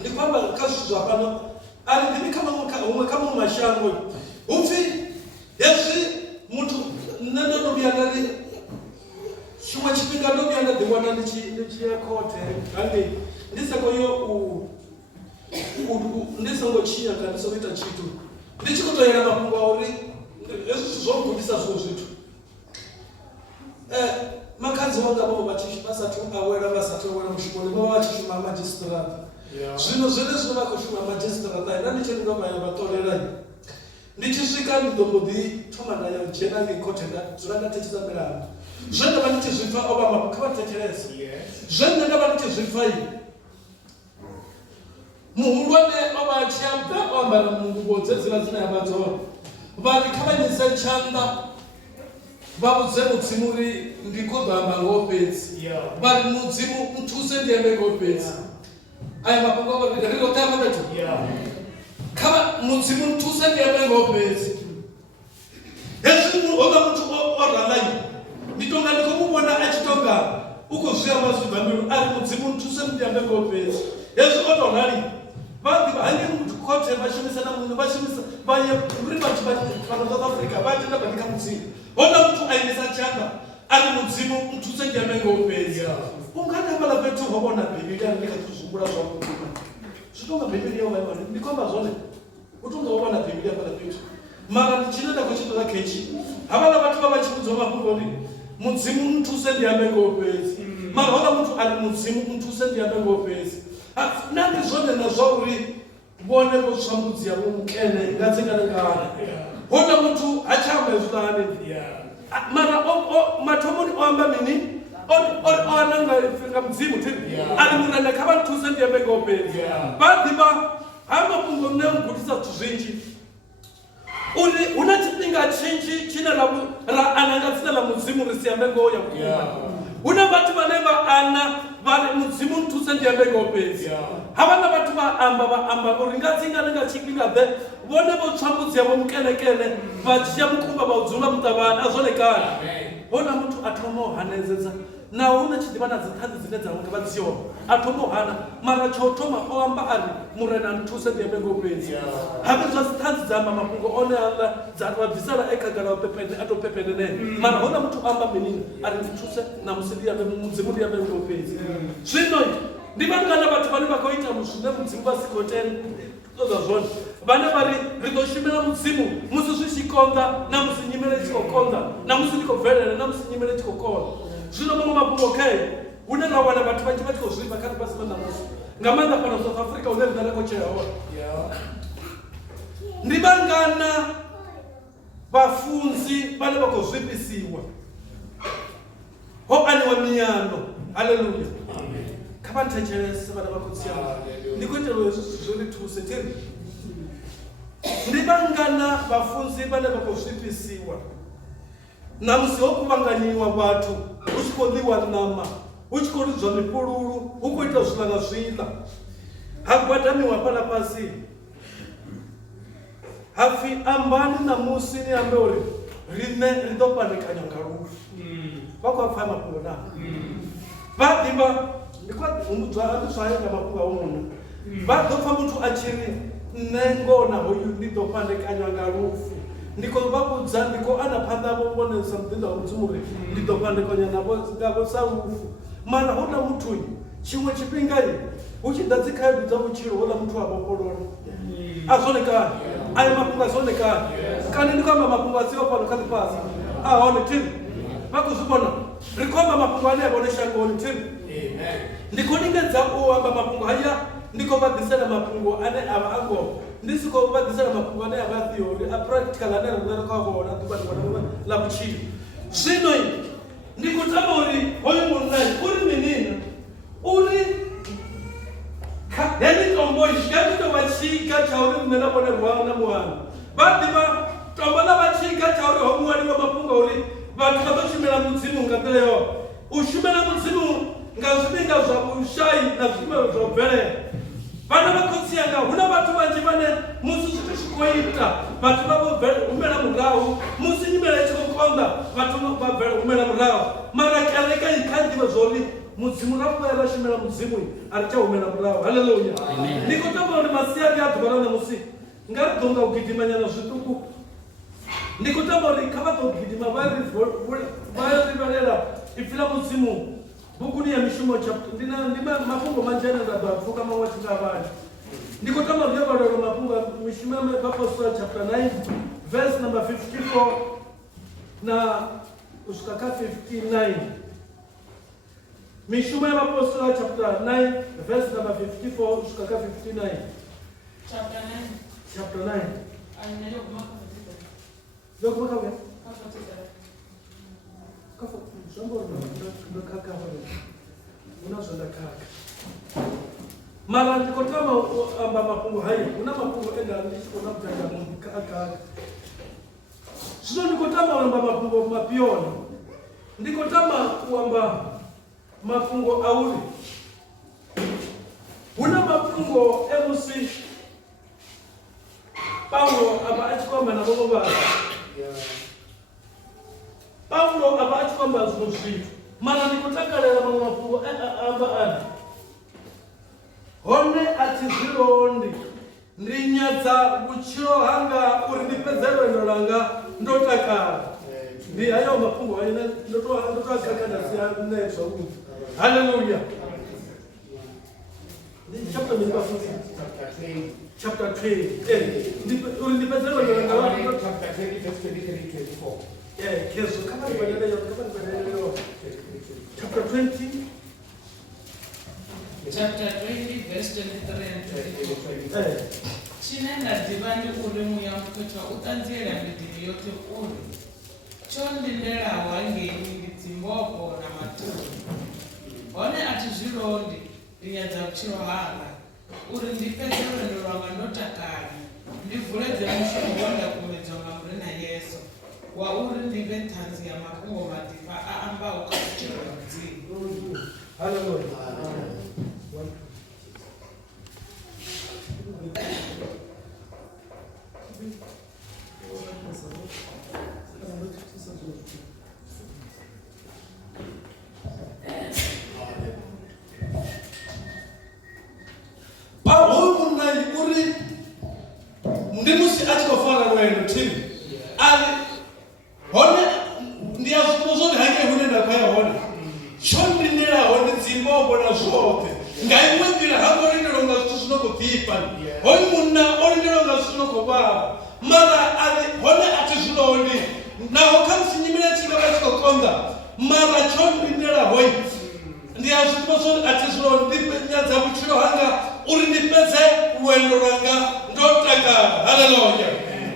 Ndi khou amba kha zwithu zwa fhano a ri ḓivhi huṅwe kha maṅwe mashango hupfi hezwi muthu nṋe ndo no vhuya nda ri tshiṅwe tshifhinga ndo vhuya nda ḓiwana ndi tshi ya khothe hangei ndi sa khou yo ndi songo tshinya kana ndi songo ita tshithu, ndi tshi khou tou yela mafhungo a uri hezwi zwithu zwo gudisa zwiṅwe zwithu. Makhadzi wanga vho vha sathu awela vha sathu awela mushumoni, vho vha tshi shuma ha madzhisiṱiraṱa. Zwino zwenezwino vha khou shuma ha madzhisiṱiraṱa nda ndi tshi ndo vha ya vha ṱolela, ndi tshi swika ndi ḓo mbo ḓi thoma nda ya u dzhena ngei khothe nda dzula nda thetshelesa milandu. Zwe nda vha ndi tshi zwi pfa o vha kha vha thetshelese. Zwe nṋe nda vha ndi tshi zwi pfa muhulwane o vha a tshi amba o ambara ngubo dzedziḽa dzine ya vha dzone, vha ri kha vha nyise tshanḓa vha vhudze mudzimu uri ndi khou ḓo amba ngoho fhedzi, vha ri mudzimu nthuse ndi ambe ngoho fhedzi. Aya mafhungo ri ri roṱhe afha fhethu, kha vha mudzimu nthuse ndi ambe ngoho fhedzi. Hezwi hoḽa muthu o ralayi ndi tonga ndi khou mu vhona a tshi tonga u khou zwi amba zwi bva mbilu, a ri mudzimu nthuse ndi ambe ngoho fhedzi. Hezwi o tou rali vha ḓivha hangei muthu khothe vha shumisa na muṅwe vha shumisa vha ye uri vhathu vha fhano South Africa vha tenda badi kha mudzimu. Hoḽa muthu a imisa tshanḓa ari mudzimu mthuse ndiambe ngopedzi ungatambala fhethu ho vhona biblia ndi kha tuzungula zwa vhukuma zwitonga biblia yo vhaimani ndi khomba zwone u tonga ho vhona biblia fhala fhethu mara tshine nda khou tshi ṱoḓa khetshi havhala vhathu vha vha tshi vhudziwa mafhungo uri mudzimu mthuse ndiambe ngopedzi mara hola muthu ari mudzimu mthuse ndiambe ngopedzi na ndi zwone na zwa uri vhone vho tshambudzia vho mukene nga dzingalengana hola muthu ha chamba hezwilani mara mathomoni o amba mini o ananga nga mudzimu thini ari murenda kha vha nthuse ndiambe ngopedzi vha ḓivha ha mafhungo nne ngudisa zwithu zwinzhi uri huna tshifhinga tshinzhi tshine ra ananga dzina ḽa mudzimu ri si ambe ngoho ya vhukuma huna vhathu vhane vha ana vha ri mudzimu nthuse ndiambe ngopedzi havhana vhathu vha amba uri nga dzingane nga tshifhinga ḓe vhone vho tshambudzia vho mukenekene vha dzhia mukumba vha u dzula muṱavhani a zwone kale hona muthu a thoma u hanedzedza naho huna tshi ḓivha na dziṱhanzi dzine dza nga vha dziho a thoma u hana mara tsho thoma o amba ari murena nthuse ndiambe ngopedzi habe zwa dziṱhanzi dza amba mafhungo one aḽa dza vha bvisela e khagala u pepene a to pepenene mara hona muthu amba mini ari nthuse na musi ndiambe mudzimu ndiambe ngopedzi zwino ndi vhangana vhathu vhane vha khou ita zwine mudzimu vha si khou ṱoḓa zwone vhane vha ri ri ḓo shumela mudzimu musi zwi tshi konḓa na musi nyimele tshi khou konḓa na musi ndi khou bvelela na musi nyimele tshi khou konḓa zwino maṅwe mafhungo khae hune ra wana vhathu vhanzhi vha tshi khou zwifha kha ḽifhasi ḽa ṋamusi nga maanḓa fhano South Africa hune riṋe ra khou tshila hone ndi vhangana vhafunzi vhane vha khou zwifhisiwa ho aniwa miyano haleluya kha vha thetshelese vhane vha khou tsiyana ndi khou itela hezwi zwithu zwo ri thuse tiri ndi vhangana vhafunzi vhane vha khou zwifhisiwa na musi ho kuvhanganyiwa vhathu hu tshi khou ḽiwa ṋama hu tshi khou lidzwa mifhululu hu khou ita zwiḽa nga zwiḽa ha gwadamiwa fhaḽa fhasi hapfi ambani ṋamusi ni ambe uri riṋe ri ḓo pandekanya nga lufu vha khou apfha mafhungo na vha ḓivha ndi khou humbudzwa ndi zwayo nga mafhungo a muno vha ḓo pfha muthu a tshi ri nṋe ngona hoyu ndi ḓo pandekanywa nga lufu ndi khou vha vhudza ndi khou ana phanḓa vho vhonesa muḓinḓa wa mudzimu uri ndi ḓo pandekanya ngavho sa lufu mara huna muthu tshiṅwe tshifhinga hu tshi ḓa dzikhaedu dza vhutshilo hoḽa muthu a vhofholola a zwone kani ayo mafhungo a zwone kani kani ndi khou amba mafhungo a siho fhano kha ḽifhasi a hone thiri vha khou zwi vhona ri khou amba mafhungo ane a vhone shangoni thiri ndi khou lingedza u amba mafhungo haya ndi khou vha ḓisela mafhungo ane a vha a ngoho ndi si khou vha ḓisela mafhungo ane a vha a theory a practical ane riṋe ri khou a vhona ḓuvha ḽiṅwe ḽa vhutshilo zwino ndi khou tama uri hoyu munna uri minina uri heḽi tombo nga ndi tou vha tshiga tsha uri nṋe na vhone rwana na muhana vha ḓivha tombo ḽa vha tshiga tsha uri ho muwaliwa mafhungo uri vhathu vha ḓo shumela mudzimu nga nḓila yo u shumela mudzimu nga zwifhinga zwa vhushai na zwifhinga zwa u bvelela vhana vha khou tsiyanga hu na vhathu vhanzhi vhane musi zwithu tshi khou ita vhathu vha vho humela murahu musi nyimele tshi khou konḓa vhathu vha humela murahu mara kereke i kha ḓivha zwa uri mudzimu na vhuya ra shumela mudzimu a ri tsha humela murahu haleluya ndi khou tama uri masiari a ḓuvha ḽa ṋamusi nga ri ḓo nga u gidimanyana zwiṱuku ndi khou tama uri kha vha ḓo gidima vha ri vhalela ipfi ḽa mudzimu bukuni ya mishumo ndi mafhungo manzhi ane nda ḓo a pfuka maṅwe tshi nga vhali ndi khou tama uri yo vhalelwa mafhungo a mishumo ya vhapositola chapter 9 verse number 54 na u swika kha 59 mishumo ya vhapositola chapter 9 verse number 54 u swika kha 59 chapter 9 lokuma kha kafa jambo ndo kaka una zonda kaka mara ndiko tama amba mafhungo haya una mafhungo enda ndiko na mtanga mungu kaka sio ndiko tama amba mafhungo mapiona ndiko tama kuamba mafhungo auli una mafhungo emusi Paulo aba achikwamba na bobo ba Paulo aba achikwamba zvinozvito mana ndikutakalela mamwe mafhungo amba ani hone atizvirondi ndinyadza vutshilo hanga uri ndipedze lwendo lwanga ndo takala Ndi hayo mafhungo ane ndo to akakana sia nne zwavhuḓi. Hallelujah. Chapter number 14. Chapter 20. Ndi pedzela ndo Chapter 20 verse 23 24. kezo kama nibadala yo. Chapter 20. Chapter 20 verse 23 and 24. Chine ndadziva ndi uri muya mukhethwa u ṱanziela midini yoṱhe uri tsho ndindelaho hangei ndi dzimbofho na maṱuku. Hone a thi zwi londi ndi nyadza vhutshilo hanga uri ndi fhedze lwendo lwanga ndo takala ndi vuledze mushumo wa ndakumedzwa nga murena Yesu wa uri ndi vhe ṱhanzi ya mafhungo maḓifa a ambaho kha vhutshilo ha Mudzimu. Hallelujah. Ndi musi a tshi khou fara lwendo thini ali hone ndi a zwithu zwone hangei hune nda khou ya hone tsho ndindelaho ndi dzimbofho na zwoṱhe nga iṅwe nḓila ha ngo lindelwa nga zwithu zwi no khou ḓifha hoyu munna o lindelwa nga zwithu zwi no khou vhavha mara ali hone a thi zwi londi naho kha musi nyimele tshi nga vha tshi khou konḓa mara tsho ndindelaho ndi a zwi ḓivha zwori a thi zwi londi ndi nyadza vhutshilo hanga uri ndi fhedze lwendo lwanga ndo takala. Hallelujah.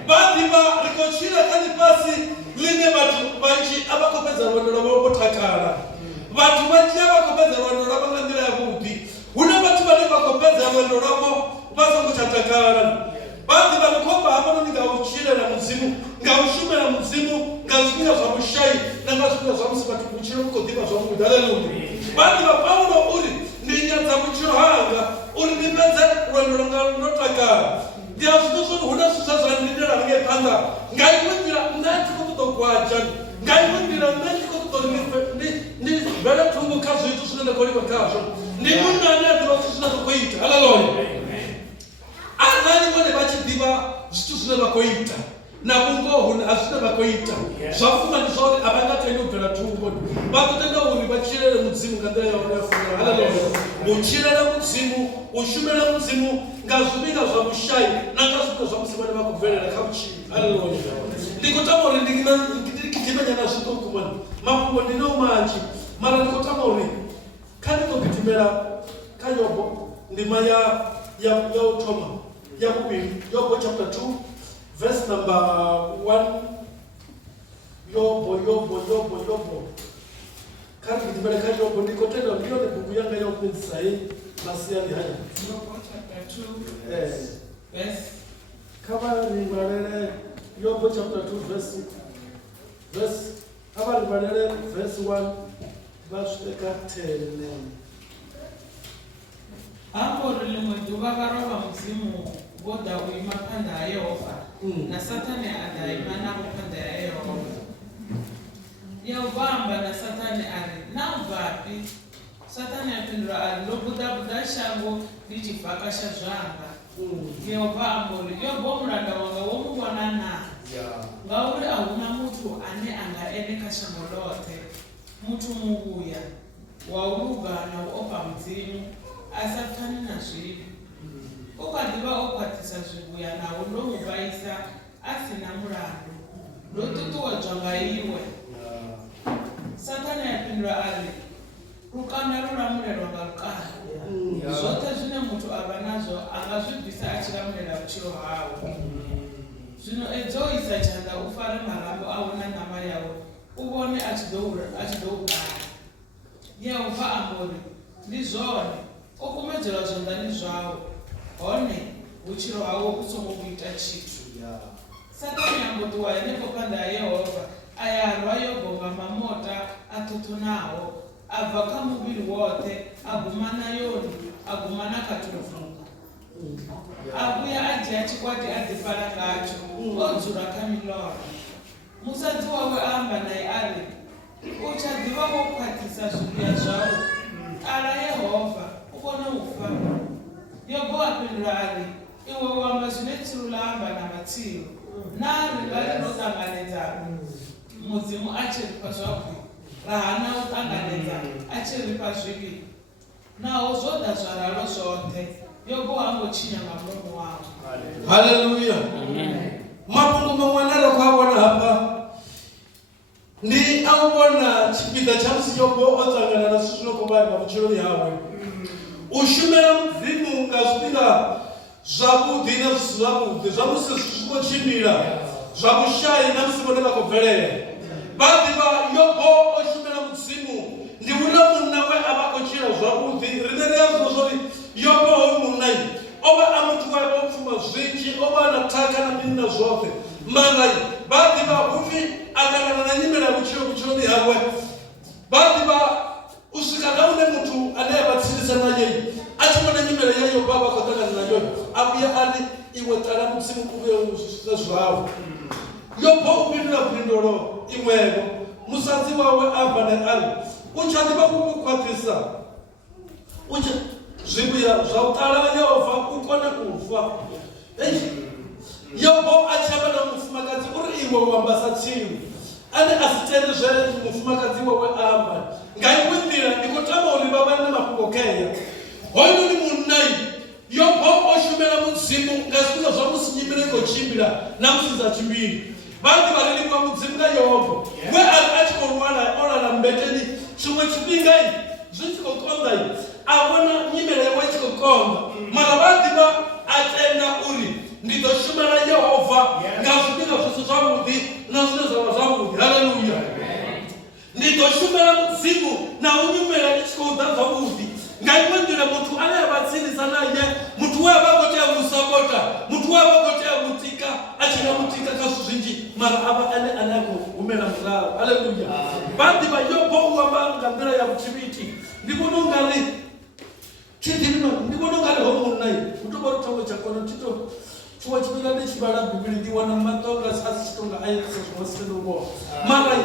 Baḓivha ri khou tshila kha ḽifhasi ḽine vhathu vhanzhi a vha khou fhedza lwendo lwavho vho takala. Vhathu vhanzhi a vha khou fhedza lwendo lwavho nga nḓila yavhuḓi. Hu na vhathu vhane vha khou fhedza lwendo lwavho vha songo tsha takala. Baḓivha ri khou bva hafhanoni nga u tshilela Mudzimu, nga u shumela Mudzimu, nga zwifhinga zwa vhushayi na nga zwifhinga zwa musi vhathu vhutshilo vhu khou ḓivha zwavhuḓi. Hallelujah. Baḓivha Paulo uri ndi nyadza vhutshilo hanga uri ndi fhedze lwendo lwanga ndo takala. Ndi a zwithu zwori hu na zwithu zwa ndindela hangei phanḓa nga iṅwe nḓila nṋe a thi khou ṱoḓa u gwaja nga iṅwe nḓila nṋe ndi khou ṱoḓa uri ndi vhele thungo kha zwithu zwine nda khou livha khazwo. Ndi munna ane a ḓivha zwithu zwine zwa khou ita. Hallelujah. Arali vhone vha tshi ḓivha zwithu zwine vha khou ita na vhungoho ha zwine vha khou ita zwa vhukuma ndi zwa uri a vha nga tendi u bvela thungo vha ḓo tenda uri vha tshilele Mudzimu nga nḓila yavho ya fanela. Hallelujah. U tshilela Mudzimu, u shumela Mudzimu nga zwifhinga zwa vhushayi na nga zwifhinga zwa musi vhane vha khou bvelela kha vhutshilo. Hallelujah. Ndi khou tama uri ndi gidimenya na zwiṱuku mani mafhungo ndi nao manzhi mara ndi khou tama uri kha ndi khou gidimela kha Yobo ndima ya u thoma ya vhuvhili Yobo chapter 2 verse number 1. Yobo kha ndi gidimela kha Yobo ndi khou tenda ndi yone bugu yanga ya u fhedzisa hei masiani haya. Yobo chapter 2 verse kha vha ri vhalele Yobo chapter 2 verse kha vha ri vhalele verse 1 vha swika 10. Ambori limwe ḓuvha vharovha Mudzimu vho ḓa u ima phanḓa ha Yehova na Saṱane a ḓa ima navho phanḓa ya Yehova. Yehova amba na Saṱane a ri, na u bvafhi? Saṱane a fhindula a ri, ndo buḓabuḓa shango ndi tshi bvakasha zwanga. Yehova amba uri, Yobo mulanda wanga wo mu vhona na? Ngauri a hu na muthu ane a nga ene kha shango ḽoṱhe, muthu muvhuya wa u luga na u ofha Mudzimu a sa pfani na zwivhi. U kha ḓi vha o khwaṱhisa zwivhuya naho ndo mu vhaisa a si na mulandu, ndo ṱuṱuwedzwa nga iwe. Saṱane a fhindula a ri, lukanda lu lamulelwa nga lukanda. Zwoṱhe zwine muthu a vha nazwo a nga zwi bvisa a tshi lamulela vhutshilo hawe. Zwino edzo isa tshanḓa u fare marambo awe na ṋama yawe u vhone a tshi ḓo u kala. Yehova amba uri, ndi zwone, u kumedzelwa zwanḓani zwawe, hone vhutshilo hawe u songo kuita tshithu. Saṱane ambo ṱuwa henefho phanḓa ha Yehova a ya rwa Yobo nga mamota a ṱhoṱhonaho a bva kha muvhili woṱhe a guma na yoni a guma na kha thundu. A vhuya a dzhia tshikwati a ḓifara ngatsho o dzula kha miḽoro. Musadzi wawe a amba naye a ri, u tsha ḓivha wo khwaṱhisa zwivhuya zwau, ala Yehova u kone u fa. Yobo a fhindula a ri, iwe u amba zwine tsilu ḽa amba na matsilo, na ri nga ri ro ṱanganedzana. mudzimu a tshi ri fha zwavhuḓi ra hana u ṱanganedza a tshi ri fha zwivhi naho zwo ḓa zwa ralo zwoṱhe Yobo ha ngo tshinya nga mulomo wawe. Haleluya. Mafhungo maṅwe ane ra khou a vhona hafha ndi a u vhona tshipiḓa tsha musi Yobo o ṱangana na zwithu zwi no khou vha vhutshiloni hawe. U shumela mudzimu nga zwifhinga zwavhuḓi na zwi si zwavhuḓi, zwa musi zwithu zwi khou tshimbila zwa vhushayi na musi vhone vha khou bvelela. Vha ḓivha Yobo o shumela mudzimu ndi huna munna we a vha khou tshila zwavhuḓi. Riṋe ri a zwiḓivha zwori Yobo hoyu munna o vha a muthu we o pfuma zwinzhi, o vha na thakha na mini na zwoṱhe, mara vha ḓivha hupfi a ṱangana na nyimele ya vhutshiloni hawe. Vha ḓivha u swika na hune muthu ane a vha tsinisa naye a tshi vhona nyimele ya Yobo a vha khou ṱangana nayo, a vhuya a ri iwe ṱala mudzimu u vhuye u zwisisa zwau. Yobo u fhindula phindulo iṅwevho. Musadzi wawe a bva nae a ri, u tsha ḓivha u khwaṱhisa, u tsha zwivhuya zwa u ṱalanya u bva u kone u fa. Yobo a tshi amba na mufumakadzi uri iwe u amba sa tsilu, ane a si tende zwe mufumakadzi wawe a amba. Nga iṅwe nḓila ndi khou tama uri vha vhe na mafhungo kheya. Hoyu ndi munna Yobo o shumela mudzimu nga zwifhinga zwa musi nyimele i khou tshimbila na musi dza tshimbili. Vha ḓivha ri livhuwa mudzimu nga Yobo we a ri a tshi khou lwala o lala mmbeteni, tshiṅwe tshifhinga zwi tshi khou konḓa a vhona nyimele yawe i tshi khou konḓa, mara vha ḓivha a tenda uri ndi ḓo shumela Yehova nga zwifhinga zwi si zwavhuḓi na zwine zwa vha zwavhuḓi. Haleluya. Ndi ḓo shumela mudzimu na u nyimele i tshi khou ḓa zwavhuḓi. Nga iṅwe nḓila muthu ane a vha tsinisa naye, muthu we a vha khou tea u musapota, muthu we a vha khou tea u mutika, a tshi nga mutika kha zwithu zwinzhi, mara a vha ane a khou humela murahu. Haleluya. Vha ḓivha Yobo u amba nga nḓila ya vhuthivhiti. Ndi vhona u nga ri ndi vhona u nga ri hoyu munna hu tou vha uri thongo tsha kona tshiṅwe tshifhinga ndi tshi vhala Bivhili ndi wana maṱonga a si tshi tou nga ayelisa zwiṅwe si tende u vhona, mara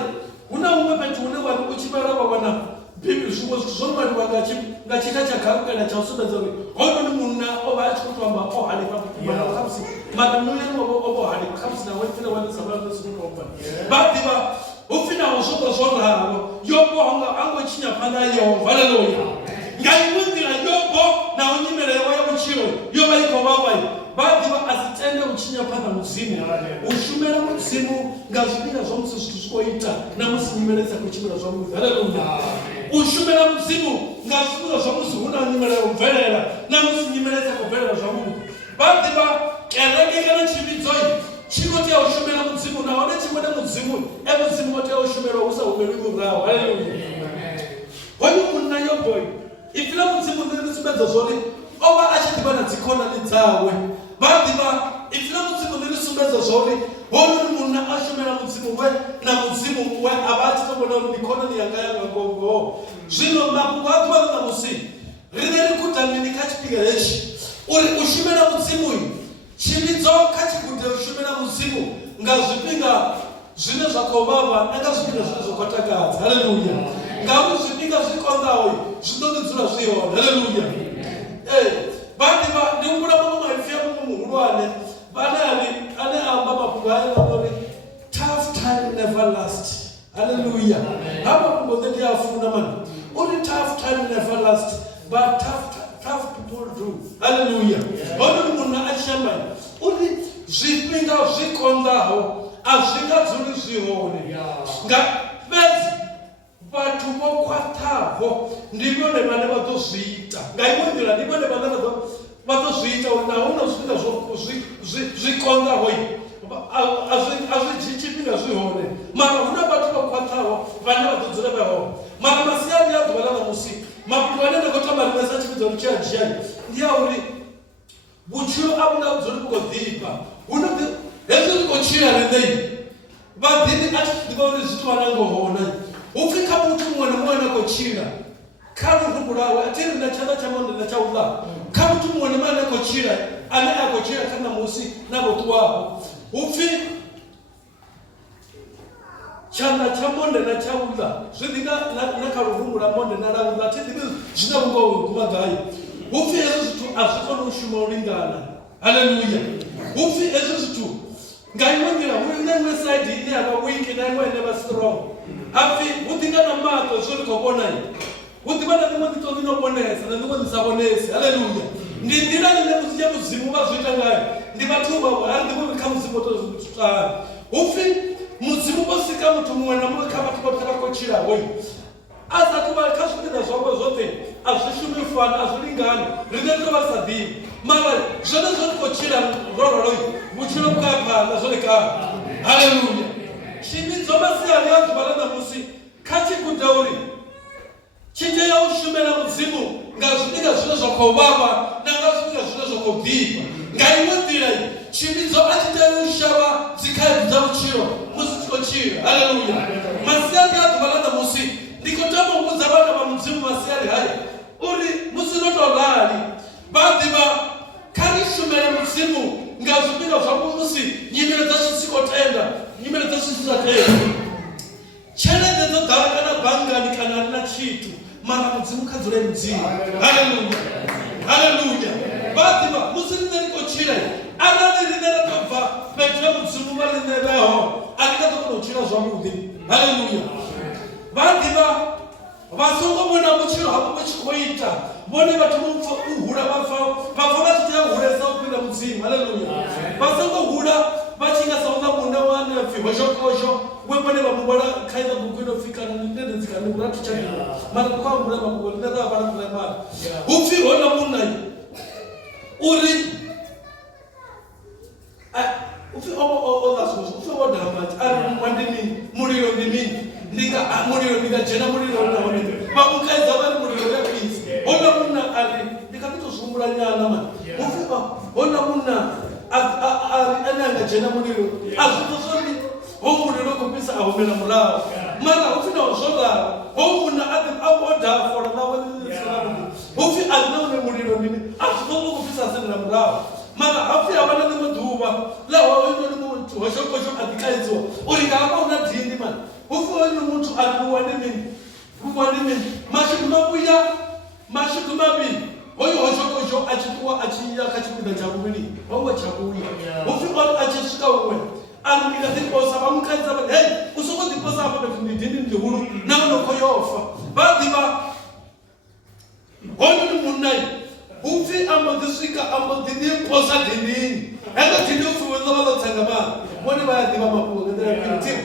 hu na huṅwe fhethu hune wari u tshi vhala wa wana Bivhili zwiṅwe zwithu zwo ṅwaliwa nga tshikha tsha kharukela tsha u sumbedza uri hoyu munna o vha a tshi khou tou amba o hanefha vhukuma khamusi, mara muyeni wavho o vha o hanefha khamusi nawe tsine wane sa vhala zwi songo bva. Vha ḓivha hu pfi naho zwo ḓa zwo ralo Yobo a ngo tshinya phanḓa ya Yehova. Haleluya. Nga iṅwe nḓila Yobo naho nyimele yawe ya vhutshilo yo vha i khou vhavha, vha ḓivha a si tende u tshinya phanḓa mudzimu, u shumela mudzimu nga zwifhinga zwa musi zwithu zwi khou ita na musi nyimele i sa khou tshimbila zwavhuḓi. Haleluya. U shumela mudzimu nga zwifhinga zwa musi hu na nyimele ya u bvelela na musi nyimele i sa khou bvelela zwavhuḓi. Vha ḓivha kereke kana tshivhidzo tshi khou tea u shumela mudzimu, nahone tshi vhone mudzimu mudzimu o tea u shumelwa hu sa humeli murahu. Haleluya. Hoyu munna Yobo ipfi ḽa mudzimu ḽi sumbedza zwori o vha a tshi ḓivha na dzikhonani dzawe. Vha ḓivha ipfi ḽa mudzimu ḽi sumbedza zwori hoyu munna a shumela mudzimu we na mudzimu we a vha a tshi tou vhona uri ndi khonani yanga ya nga ngoho. Zwino mafhungo a ḓuvha ḽi ṋamusi riṋe ri guda mini kha tshifhinga hetshi uri u shumela mudzimu tshivhidzo kha tshi gude u shumela mudzimu nga zwifhinga zwine zwa khou vhavha na nga zwifhinga zwine zwa khou takadza. Haleluya. Ngauri zwifhinga zwi konḓaho zwi ḓo ḓi dzula zwi hone. Haleluya. Vha ḓivha ndi humbula muṅwe maipfi a muṅwe muhulwane ane a amba mafhungo haya a uri tough time never last. Haleluya. Ha mafhungo ḓe ndi a funa mani uri tough time never last but tough people do. Haleluya. Hoyu munna a tshi amba uri zwifhinga zwi konḓaho a zwi nga dzuli zwi hone, nga fhedzi vhathu vho khwaṱhaho ndi vhone vhane vha ḓo zwi ita. Nga iṅwe nḓila ndi vhone vhane vha ḓo zwi ita uri naho na zwifhinga zwi konḓaho a zwi dzhii tshifhinga zwi hone, mara hu na vhathu vho khwaṱhaho vhane vha ḓo dzula vhe hone. Mara masiani a ḓuvha ḽa ṋamusi mafhungo ane nda khou tamba rinesa tshifhinga uri tshi a dzhia ndi a uri vhutshilo a vhu nga dzuli vhu khou ḓifha. Hezwi ri khou tshila riṋe vhaḓivhi a thi ḓivha uri zwi tou vha na ngoho na upfi kha muthu muṅwe na muṅwe ane a khou tshila kha lurumbu lwawe, a thi ri na tshanḓa tsha monde na tsha u ḽa, kha muthu muṅwe na muṅwe ane a khou tshila kha ṋamusi na vhoṱuwaho, upfi tshanḓa tsha monde na tsha u ḽa zwi ḓi na kha lurumbu lwa monde na ḽa u ḽa. Thi ḓivhi zwine vhungoho guma gai. Upfi hezwo zwithu a zwi koni u shuma u lingana. Haleluya. Upfi hezwo zwithu nga iṅwe nḓila hu ne imwe side ine yava weak na imwe ine va strong hafi hu ḓi nga na maṱo zwo ri khou vhona hu ḓi vha na ḽiṅwe ḽiṱo ḽi no vhonesa na ḽiṅwe ḽi sa vhonesi haleluya ndi nḓila ine ya mudzimu vha zwi ita ngayo ndi vhathu a ri ḓivhi kha mudzimu to zwitutani hupfi mudzimu vho sika muthu muṅwe na muṅwe kha vhathu vhoṱhe vha khou tshila hoyu a sathu vha kha zwifhinga zwavho zwoṱhe a zwi shumi fana a zwi lingani riṋe ri vha sa ḓivhi mara zwone zwo ri khou tshila roroloyi vhutshilo vhu khaya phanḓa zwone kale haleluya tshimidzo masiari a ḓuvha ḽa ṋamusi kha tshi guda uri tshi tea u shumela mudzimu nga zwifhinga zwine zwa khou vhavha na nga zwifhinga zwine zwa khou ḓifha nga iṅwe nḓila tshimidzo a tshi tea u shavha dzikhaedu dza vhutshilo musi tshi khou tshila haleluya masiari a ḓuvha ḽa ṋamusi ndi khou tama u vhudza vhana vha mudzimu masiari haya uri musi no tou rali vha ḓivha kha ri shumele mudzimu nga zwifhinga zwavho musi nyimele dzashu dzi khou tenda nyimele dzashu dzi sa tenda tshelede dzo ḓala kana banngani kana ari na tshithu mara mudzimu kha dzule mudzimu haleluya haleluya vha ḓivha musi riṋe ri khou tshila arali riṋe ra tou bva fhethu ya mudzimu vha riṋe vheho a ri nga ḓo kona u tshila zwavhuḓi haleluya vha ḓivha vha songo vhona vhutshilo havho vhu tshi khou ita vhone vhathu vho pfa u hula vha pfa vha tshi tea u hulesa u fhira mudzimu haleluya vha songo hula vha tshi nga sa unga munna wane pfi hoshokosho we vhone vha muvhala kha iḽa bugu ino pfi kana ni ndedzi kana ni vhulatu tshanḓa mara khou ambula mafhungo ḽine ra vha na primary hupfi hona munna uri upfi o ḽa zwithu upfi o daha mathi ari mwandi mini mulilo ndi mini mulilo ndi nga dzhena mulilo nahone vha mukaidza vha ri mulilo ya fhisa hona munna ari ndi kha ḓi tou zwihumbula nyana mani upfi hona munna ane a nga dzhena mulilo a zwi ḓo zwori hoyu mulilo khou fhisa a humela murahu mara hupfi naho zwo ralo hoyu munna o daha fola ḽawe hupfi a ri na une mulilo mini a zwi ḓo khou fhisa a sendela murahu mara hapfi havha na ḽiṅwe ḓuvha ḽa hoyunoni muthu hoshokotsho a ḓi kaidziwa uri nga hafha hu na dindi mani hupfi hoyu muthu a ri wane mini mashudu mavhuya mashudu mavhili hoyu hoshokotsho a tshi ṱuwa a tshi ya kha tshipiḓa tsha vhuvhili hongo tsha vhuya hupfi ori a tshi swika huṅwe ari ndi nga ḓiposa vha mukaidza vha hei u songo ḓiposa hafha fhethu ndi dindi ndi hulu nahone khou yo fa vha ḓivha hoyuni munnayi hupfi a mbo ḓi swika a mbo ḓi ḓiposa dindini heḽo dindi upfi ḽo vha ḽo tsenga mani vhone vha ya ḓivha mafhungo nga nḓila ya tim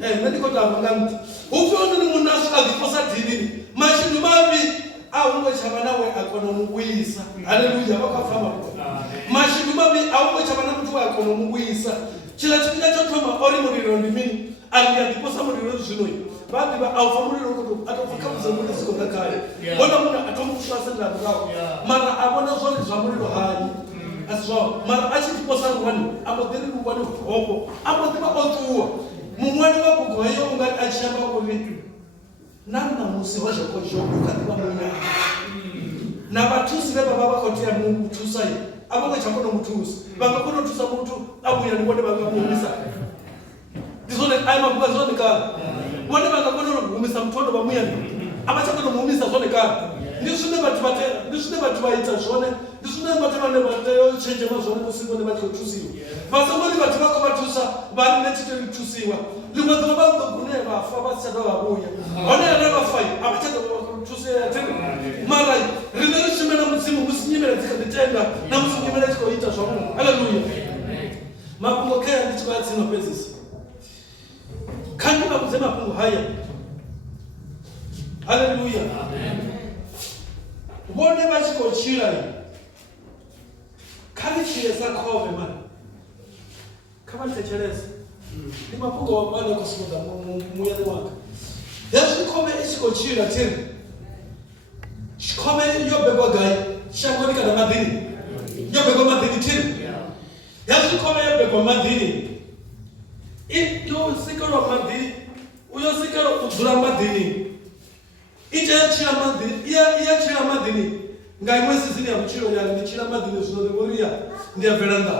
nṋe ndi khou tamba nga nṱha hupfi hononi munna a swika a ḓiposa dindini mashudu mavhi a hungo tshavha nawe a kona u mu vhuisa haleluya vha khou pfa mafhungo mashudu mavhi a hungo tshavha na muthu we a kona u mu vhuisa tshila tshifhinga tsho thoma ori mulilo ndi mini ari ndi a ḓiposa mulilo zwinoi vha ḓivha a u pfa mulilo a tou pfa kha mudzimu siko nga khaye hona munna a thoma u swasa nda murahu mara a vhona zwone zwa mulilo hayi a si zwao mara a tshi ḓiposa luwani a mbo ḓi ri luwani hopo a mbo ḓivha o ṱuwa muṅwani wa bugu heyo u nga a tshi amba uri na ṋamusi hoshokotsho u kha ḓivha munyana na vhathusi vhe vha vha vha khou tea mu thusa a vha nga tsha kona u mu thusa vha nga kona u thusa muthu a vhuya ndi vhone vha nga mu humisa ndi zwone aya mafhungo a zwone kale vhone vha nga kona u humisa muthu ono vha muyani a vha tsha kona u mu humisa zwone kale ndi zwine vhathu vha ita zwone ndi zwine vhathu vhane vha tea u tshenzhema zwone musi vhone vha tshi khou thusiwa vha songo ri vhathu vha khou vha thusa vha ri nṋe tshi tea u thusiwa ḽiṅwe ḓuvha vha ḓo gune vha fa vha si tsha dovha vhuya hone ane vha fai a vha tsha dovha thusea tene mara riṋe ri shumela mudzimu musi nyimele dzi kha ḓi tenda na musi nyimele tshi khou ita zwavhuḓi haleluya mafhungo khaya ndi tshi khou ya tsini u fhedzisa kha ndi vha vhudze mafhungo haya haleluya vhone vha tshi khou tshila kha ri tshile sa khovhe mani kha vha thetshelese ndi mafhungo ane khou sumbedza muyani wanga hezwi khovhe i tshi khou tshila tini khovhe yo bebwa gai shangoni kana maḓini yo bebwa maḓini tini hezwi khovhe yo bebwa maḓini yo sikelwa maḓi uyo sikelwa u dzula maḓini i tea tshila maḓini iya tshila maḓini nga iṅwe sizini ya vhutshilo yani ndi tshila maḓini zwino ndi vhoriya ndi ya bvela nnḓa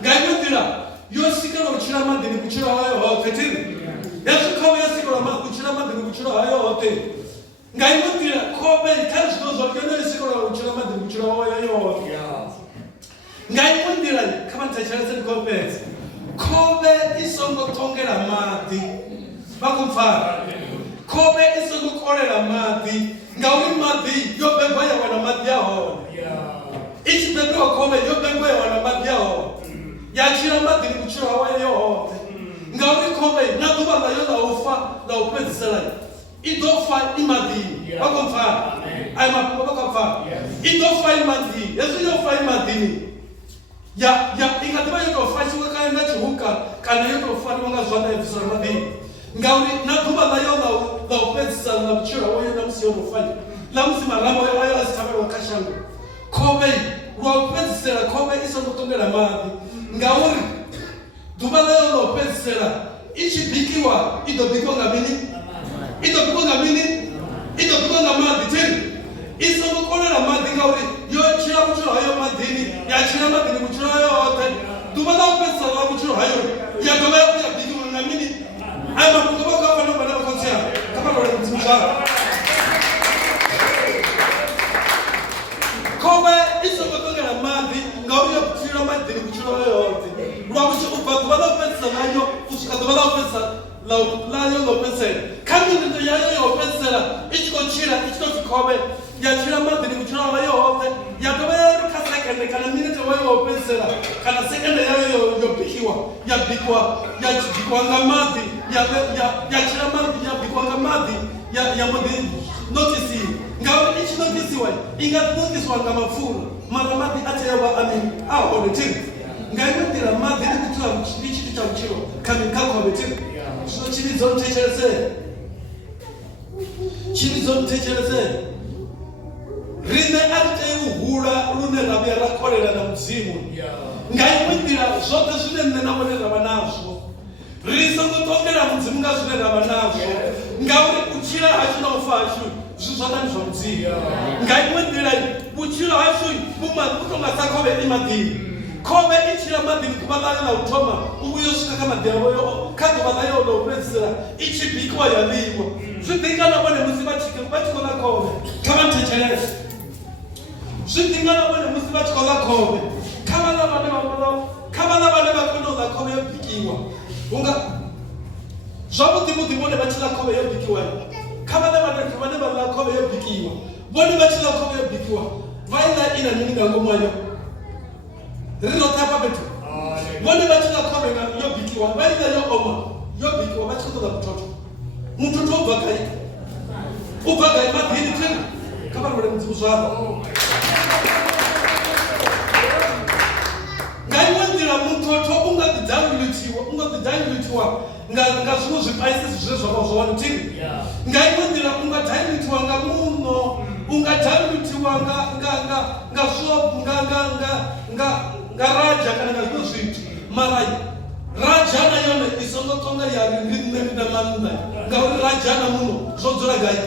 nga iṅwe nḓila yo sikelwa u tshila maḓini vhutshilo hayo hoṱhe tini hezwi khovhe yo sikelwa u tshila maḓini vhutshilo hayo hoṱhe nga iṅwe nḓila khovhe kha zwithu zwa yone yo sikelwa u tshila maḓini vhutshilo hayo hoṱhe nga iṅwe nḓila kha vha nthetshelese ndi khou fhedza khovhe i so isongo tongela maḓi vhakumfara khove isongo kolela maḓi ngauri maḓi yo bebwa ya wana maḓi a hone i tshi bebiwa khove yo bebwa ya wana maḓi a hone ya tshila maḓini vhutshilo hawe yo hoṱhe ngauri khove na ḓuvha ḽayo ḽa u fa ḽa u fhedzisela i ḓo fa i maḓini vhakumfara ayo mafhungo vhakumfara i ḓo fa i maḓini hezwi yo fa i maḓini i nga ḓivha yo tou fashiwa kana na tshihuka kana yo tou fariwa nga zwanḓa ya bvisela maḓini ngauri na ḓuvha ḽayo ḽa u fhedzisela ḽa vhutshilo hawe na musi yo tou fanya na musi marambo ayo a si thavhelwa kha shango khove lwa u fhedzisela khove i songo tongela maḓi ngauri ḓuvha ḽayo ḽa u fhedzisela i tshi bikiwa i ḓo bikiwa nga mini i ḓo bikiwa nga mini i ḓo bikiwa nga maḓi tini i songo kolela maḓi ngauri yo tshila vhutshilo hayo maḓini ya tshila maḓini vhutshilo hayo hoṱhe ḓuvha ḽa u fhedzisela ḽa vhutshilo hayo ya dovha ya ya bikiwa nga mini ayo mafhungo vha khou fanela vhana vha khou tshiya kha vha lole mudzimu zwavho khove i songo tongela maḓi ngauri yo tshila maḓini vhutshilo hayo hoṱhe lwa vhutshilo ubva ḓuvha ḽa u fhedzisela ḽayo u swika ḓuvha ḽa u fhedzisela ḽayo ḽo fhedzisela kha minito yayo yo fhedzisela i tshi khou tshila i tshi tou pfi khove ya tshila maḓini vhutshilo hayo hoṱhe ya dovha ya ri kha sekende kana minete wayo yo fhedzisela kana sekende yayo yo bikiwa ya bikiwa nga maḓi ya tshila maḓi ya bikiwa nga maḓi ya mbo ḓi notisiwa ngauri i tshi notisiwa i nga notisiwa nga mapfura mara maḓi a tea u vha a hone tini nga iṅwe nḓila maḓi ndi tshithu tsha vhutshilo kha khove tini zwino tshivhidzo nthetshelese riṋe a ri tei u hula lune ra vhuya ra kolela na mudzimu nga iṅwe nḓila zwoṱhe zwine nṋe na vhone ra vha nazwo ri songo tongela mudzimu nga zwine ra vha nazwo ngauri u tshila hashu na u fa hashu zwi zwoṱhe ndi zwa mudzimu nga iṅwe nḓila vhutshilo hashu vhu tonga sa khove i maḓini khove i tshila maḓini ḓuvha ḽayo ḽa u thoma u vhuya u swika kha maḓi avo kha ḓuvha ḽayo ḽa u fhedzisela i tshi bikiwa ya ḽiwa zwi ḓinga na vhone musi vha tshi khou ḽa khove kha vha nthetshelese zwi ḓinga na vhone musi vha tshi khou ḽa khove kha vhaḽa vhane vha kona u ḽa khove yo bikiwa hunga zwavhuḓi vhuḓi vhone vha tshi ḽa khove yo bikiwa kha vhane vha ḽa khove yo bikiwa vhone vha tshi ḽa khove yo bikiwa vha i ḽa i na mini nga ngomu ayo ri roṱhe hafha fhethu vhone vha tshi ḽa khove yo bikiwa vha i ḽa yo oma yo bikiwa vha tshi khou ṱoḓa muthotho u bva gai maḓini tini kha vha lole mudzimu zwavho nga iṅwe nḓila muthotho u nga ḓi dilutiwa nga zwiṅwe zwipaisisi zwine zwa vha zwone tini nga iṅwe nḓila u nga dilutiwa nga muṋo u nga dilutiwa nga sopu nga raja kana nga zwiṅwe zwithu mara raja na yone i songo tonga ya ri ndi nṋe ndi na maanḓa ngauri raja na muno zwo dzula gai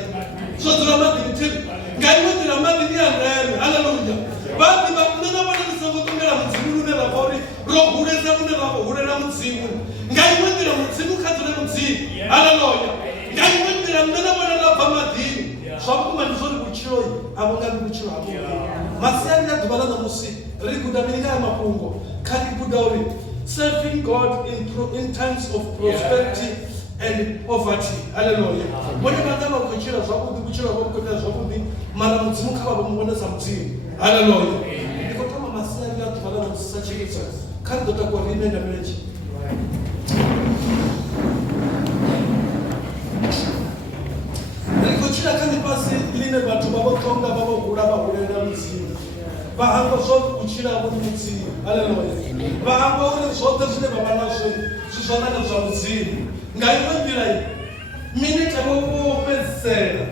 zwo dzula maḓini tini nga iṅwe nḓila maḓi ndi a ndeme haleluya vhaḓi vha nṋe na vhone ri songo tongela mudzimu lune ra vha uri ro hulesa lune ra vha hulela mudzimu nga iṅwe nḓila mudzimu kha dzule mudzimu haleluya nga iṅwe nḓila nṋe na vhone ra bva maḓini zwa vhukuma ndi zwori vhutshiloi a vhu nga ndi vhutshilo havhuḓi masiani a ḓuvha ḽa ṋamusi ri guda mini nga ya mafhungo kha ri guda uri serving God in times of prosperity and poverty. Hallelujah. When you got about the children, the children of the Madam Zumuka, one is something. Hallelujah. Because I'm a son of Father, such a Jesus. Can't go to a village. Rikochira kandi pasi line bathu babotonga babogula bahulera mudzimu bahamba zwo kuchira abo mudzimu haleluya bahamba uri zwoṱhe zwine baba nazwo zwizwanana zwa mudzimu nga iṅwe nḓila minute vho fhedzisela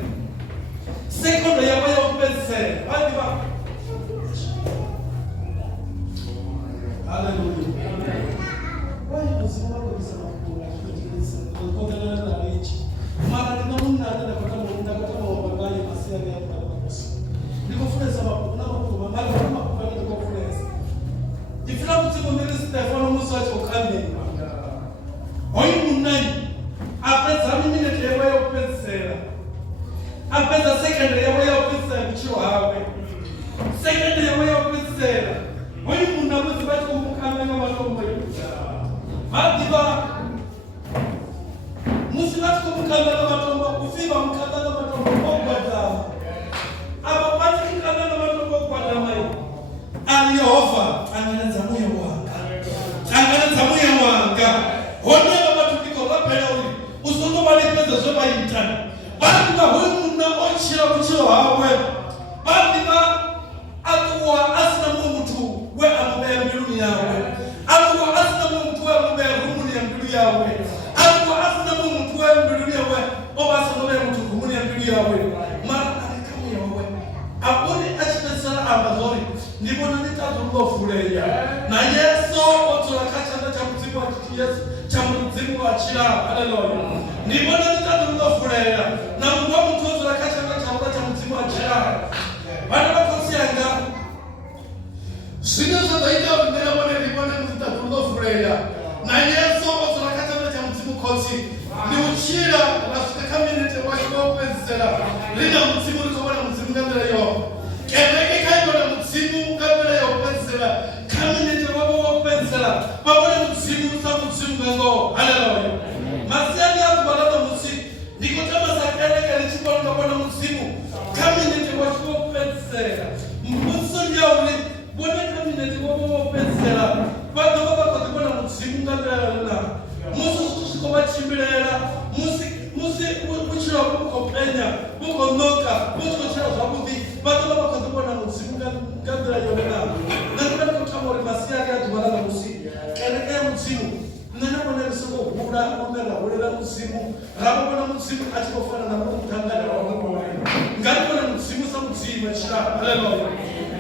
sekondo yavho ya u fhedzisela vhaḓivha haleluya why mudzimu wakuisa mafhungo a tshikotshilisa kondelana na richi mara ndi munna ane ndakota mabagayi masiani ya kunakusi ndikufunesa mafhungo na mafhungo mara na mafhungo ane ndikufunesa ndifuna mudzimu ndiri Stefano musi a tshi khou khandiwa hoyu munnayi apedza minete yawe ya u fhedzisela apedza sekende yawe ya u fhedzisela vhutshilo hawe sekende yawe ya u fhedzisela hoyu munna musi vha tshi khou mukanda nga matombo vha ḓivha mkandala matombo kufiba mkandala matombo kwatama aba bati mkandala matombo kwatama ali Yehova angalenza moyo wanga honera batundiko lapela uli usono balipeza zoba intana bandi bahunna ochira kuchiro hawe bandi ba atuwa asina muntu we amubera mbilu yawe atuwa asina muntu we amubera rumuni ya mbilu yawe atuwa asina muntu we mbilu yawe obasa mubera muntu rumuni ya mbilu yawe mara alikamu yawe abone achitesana ambazori ndibona nitatulo fuleya na Yesu otulakacha cha mzimu wa Yesu cha mzimu wa chira haleluya ndibona nitatulo fuleya na mungu mtu otulakacha cha mzimu wa chira bana bakosyanga Sina zaida mbele mwana libona nitatulo fuleya na Yesu otulakacha cha mzimu kosi ni uchira na sitakamilete wa shopezela lina mzimu likobona mzimu ngandela yo Keneke kaibona mzimu kabla ya upensela kaminete wabo wapensela babona mzimu sa mzimu ngo haleluya masiani ya kubalana mzimu niko kama sakere kale chibona kabona mzimu kaminete wabo wapensela mbuso nyauli bona kaminete wabo wapensela bado baba kubona mzimu ngabela muso kusiko bachimbelela musi kuchira kupenya kukonoka kuchira zabudi bado baba kubona mzimu ngabela yona na kwa kama masia ya tubalana musi kelekea mzimu nana bona bisoko hura ona hura mzimu rabo bona mzimu atikofana na Mungu tangana wa Mungu wao ngabona mzimu sa mzimu chira haleluya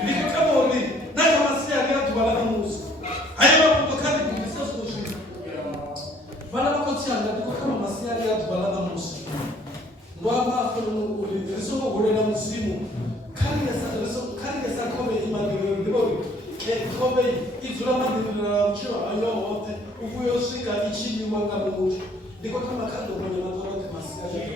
niko kama oni na kama masia ya tubalana musi haya mambo kali kabisa sio bana bakotsanga niko kama masia ya tubalana musi ngwaba kono ulirisoko hura mzimu kali ya kobe imagiro ndibori kobe izula madira mchiro ayo wote uvuyo sika ichini wanga mungu ndiko kama kando kwenye matora masia ya